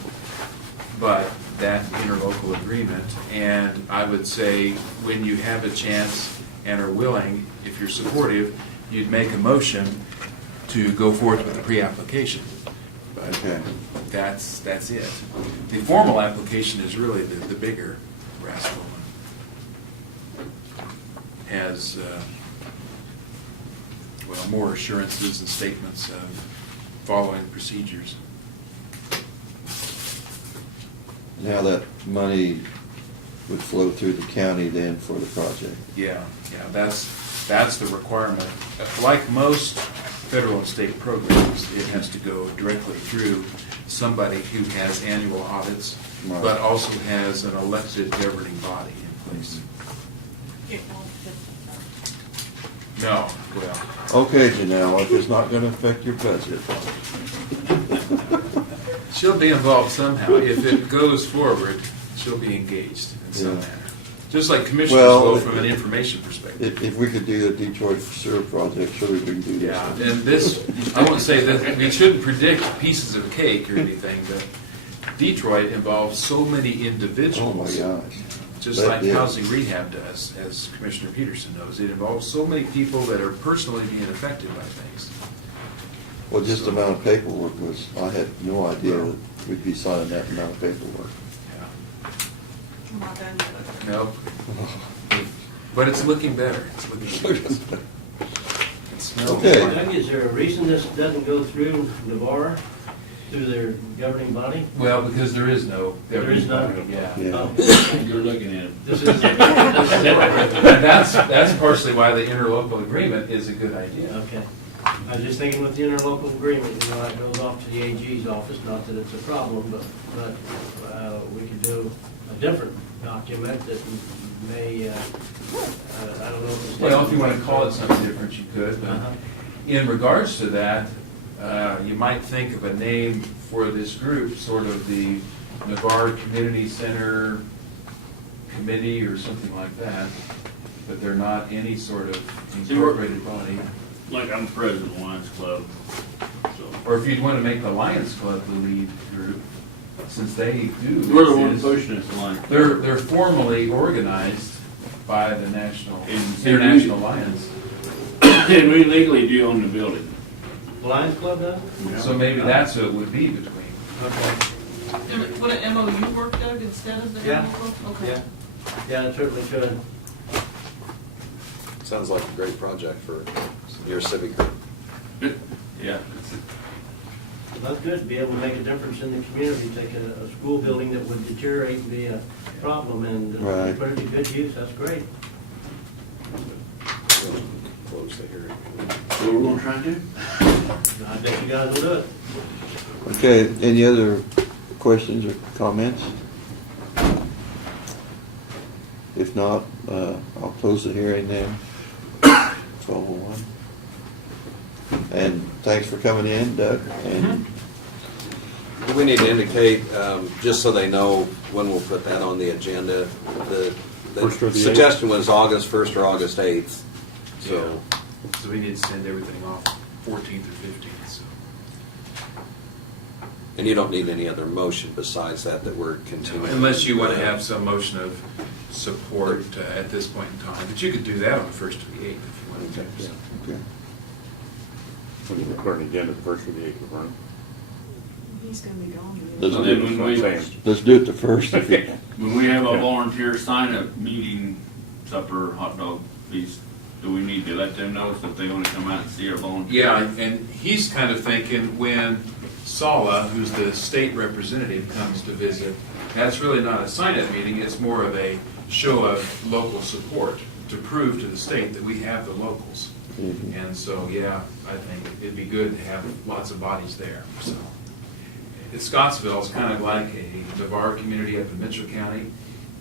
but that interlocal agreement. And I would say, when you have a chance and are willing, if you're supportive, you'd make a motion to go forward with the pre-application. But Okay. that's it. The formal application is really the bigger rascal one. Has, well, more assurances and statements of following procedures. Now that money would flow through the county then for the project. Yeah, that's the requirement. Like most federal and state programs, it has to go directly through somebody who has annual audits, Right. but also has an elected governing body in place. It won't fit. No, well, Okay, Janelle, if it's not gonna affect your budget. she'll be involved somehow. If it goes forward, she'll be engaged in some Yeah. manner. Just like commissioners Well, will from an information perspective. If we could do the Detroit sewer project, surely we can do this. Yeah, and this, I won't say that, we shouldn't predict pieces of cake or anything, but Detroit involves so many Oh, my individuals. gosh. Just That like is. housing rehab does, as Commissioner Peterson knows. It involves so many people that are personally being affected by things. Well, just the amount of paperwork was, I had no idea that we'd be signing that amount of paperwork. Yeah. I'm not done yet. Nope. But it's looking better. It's looking good. It smells Okay. like- Doug, is there a reason this doesn't go through Navarre, through their governing body? Well, because there is no. There is none? Yeah. Yeah. Oh, You're looking at it. This is, And that's partially why the interlocal agreement is a good idea. okay. I was just thinking with the interlocal agreement, you know, it goes off to the AG's office, not that it's a problem, but we could do a different document that may, I don't know. If the state- Well, if you want to call it something different, you could, but Uh-huh. in regards to that, you might think of a name for this group, sort of the Navarre Community Center Committee or something like that, but they're not any sort of incorporated body. Like I'm president of the Lions Club, so. Or if you'd want to make the Lions Club the lead group, since they do. We're the ones exist, pushing this line. They're formally organized by the National, And- International Lions. And we legally do own the building. Lions Club does? So maybe that's what it would be between. Okay. Would an MOU work, Doug, instead of the Yeah. animal club? Okay. Yeah, yeah, it certainly could. Sounds like a great project for your civic group. Yeah. That's good, to be able to make a difference in the community, take a school building that would deteriorate and be a problem and Right. put it to good use, that's great. We'll Close the hearing. So we're gonna try and do? I bet you guys will do it. Okay, any other questions or comments? If not, I'll close the hearing then. 12:01. And thanks for coming in, Doug, and We need to indicate, just so they know when we'll put that on the agenda. The First or the suggestion was August 1st or August 8th, so. So we need to send everything off 14th or 15th, so. And you don't need any other motion besides that we're continuing. Unless you want to have some motion of support at this point in time, but you could do that on the 1st or the 8th if you wanted to. so. okay. We can put an agenda the first or the 8th of Vern. He's gonna be gone. Let's So do then when it- we, let's do it the first. If you- when we have a volunteer sign-up meeting, supper, hot dog feast, do we need to let them know if they wanna come out and see our volunteer? Yeah, and he's kind of thinking when Sala, who's the state representative, comes to visit, that's really not a sign-up meeting, it's more of a show of local support to prove to the state that we have the locals. Mhm. And so, yeah, I think it'd be good to have lots of bodies there, so. Scottsville is kind of like a Navarre community up in Mitchell County,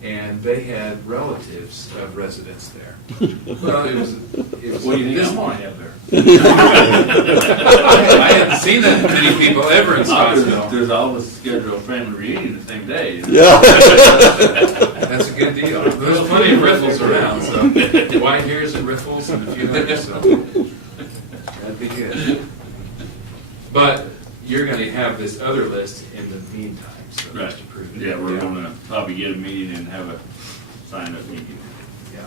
and they had relatives of residents there. Well, it was What do you think this I morning. might have there? I haven't seen that many people ever in Scottsville. There's always scheduled a family reunion the same day. Yeah. That's a good deal. There's plenty of riffles around, so white hairs and riffles and a few others, so that'd be good. But you're gonna have this other list in the meantime, so Right. just to prove it. Yeah, we're gonna probably get a meeting and have a sign-up meeting. Yeah.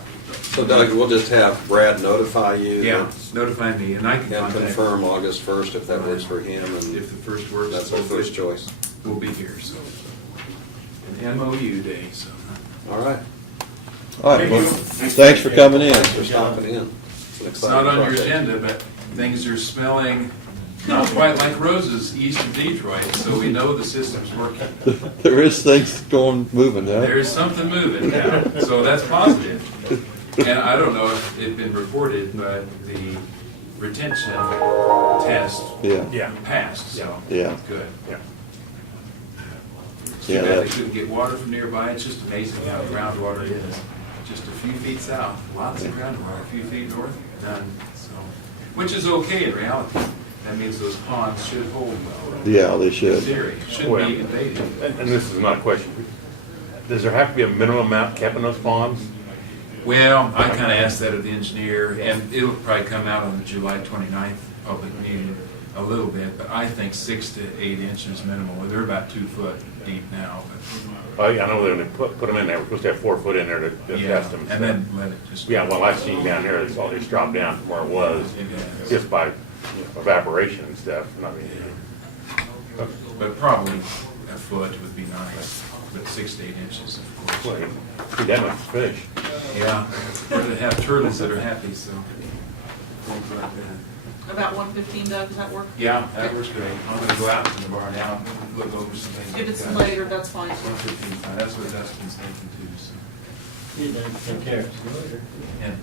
So Doug, we'll just have Brad notify you. Yeah, notify me, and I can And contact. confirm August 1st if that works for him, If and the first works. that's our first choice. We'll be here, so. An MOU day, so. All right. All right, well, thanks for coming in. Thanks for stopping in. It's an It's exciting not on your project. agenda, but things are smelling not quite like roses east of Detroit, so we know the system's working. There is things moving, huh? There's something moving now, so that's positive. And I don't know if it's been reported, but the retention test Yeah, passed, so. Yeah. Good. Yeah. Too Yeah, bad that- they couldn't get water from nearby. It's just amazing how groundwater is. Just a few feet south, lots of groundwater, a few feet north, none. So, which is okay in reality. That means those ponds should hold well. yeah, they In should. theory, shouldn't Well, be invaded. And this is not a question. Does there have to be a minimum amount kept in those ponds? Well, I kind of asked that of the engineer, and it'll probably come out on the July 29th public meeting a little bit, but I think 6 to 8 inches minimal. They're about 2 foot deep now, but. I know they're gonna put them in there. We're supposed to have 4 foot in there to Yeah, test them. and then let it just. Yeah, well, I've seen down there, it's all just dropped down from where it was, Yeah. just by evaporation and stuff. I mean, But probably a foot would be nice, but 6 to 8 inches, of course. well, see, that much fish. Yeah, or they have turtles that are happy, so. Things like that. About 1:15, Doug, does that work? Yeah, that works great. I'm gonna go out to the bar now, and look over some things. If it's later, that's fine. 1:15, that's what Dustin's thinking too, so. You done, take care. See you later. And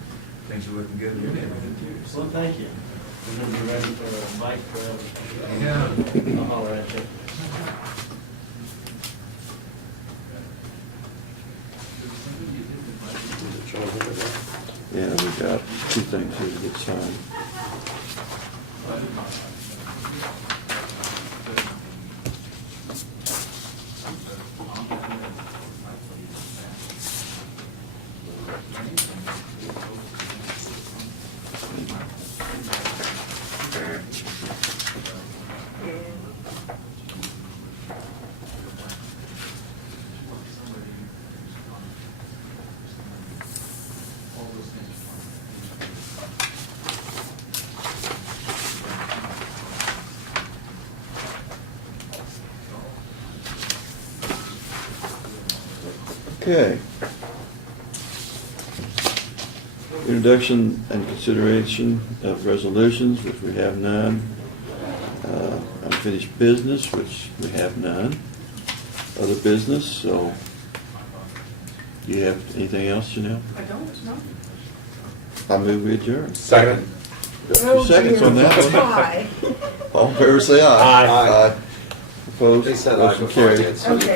things are looking good in your neighborhood too, so. Well, thank you. We're gonna be ready for a bike trail. Yeah. I'll holler at you. two things here to get signed. Okay. Introduction and consideration of resolutions, which we have none. Unfinished business, which we have none. Other business, so do you have anything else, Janelle? I don't know. I move we adjourn. Second. Got 2 seconds on that one. Aye. All in favor, say aye. Aye. Opposed? They said aye Motion before I carried. did, so- Okay.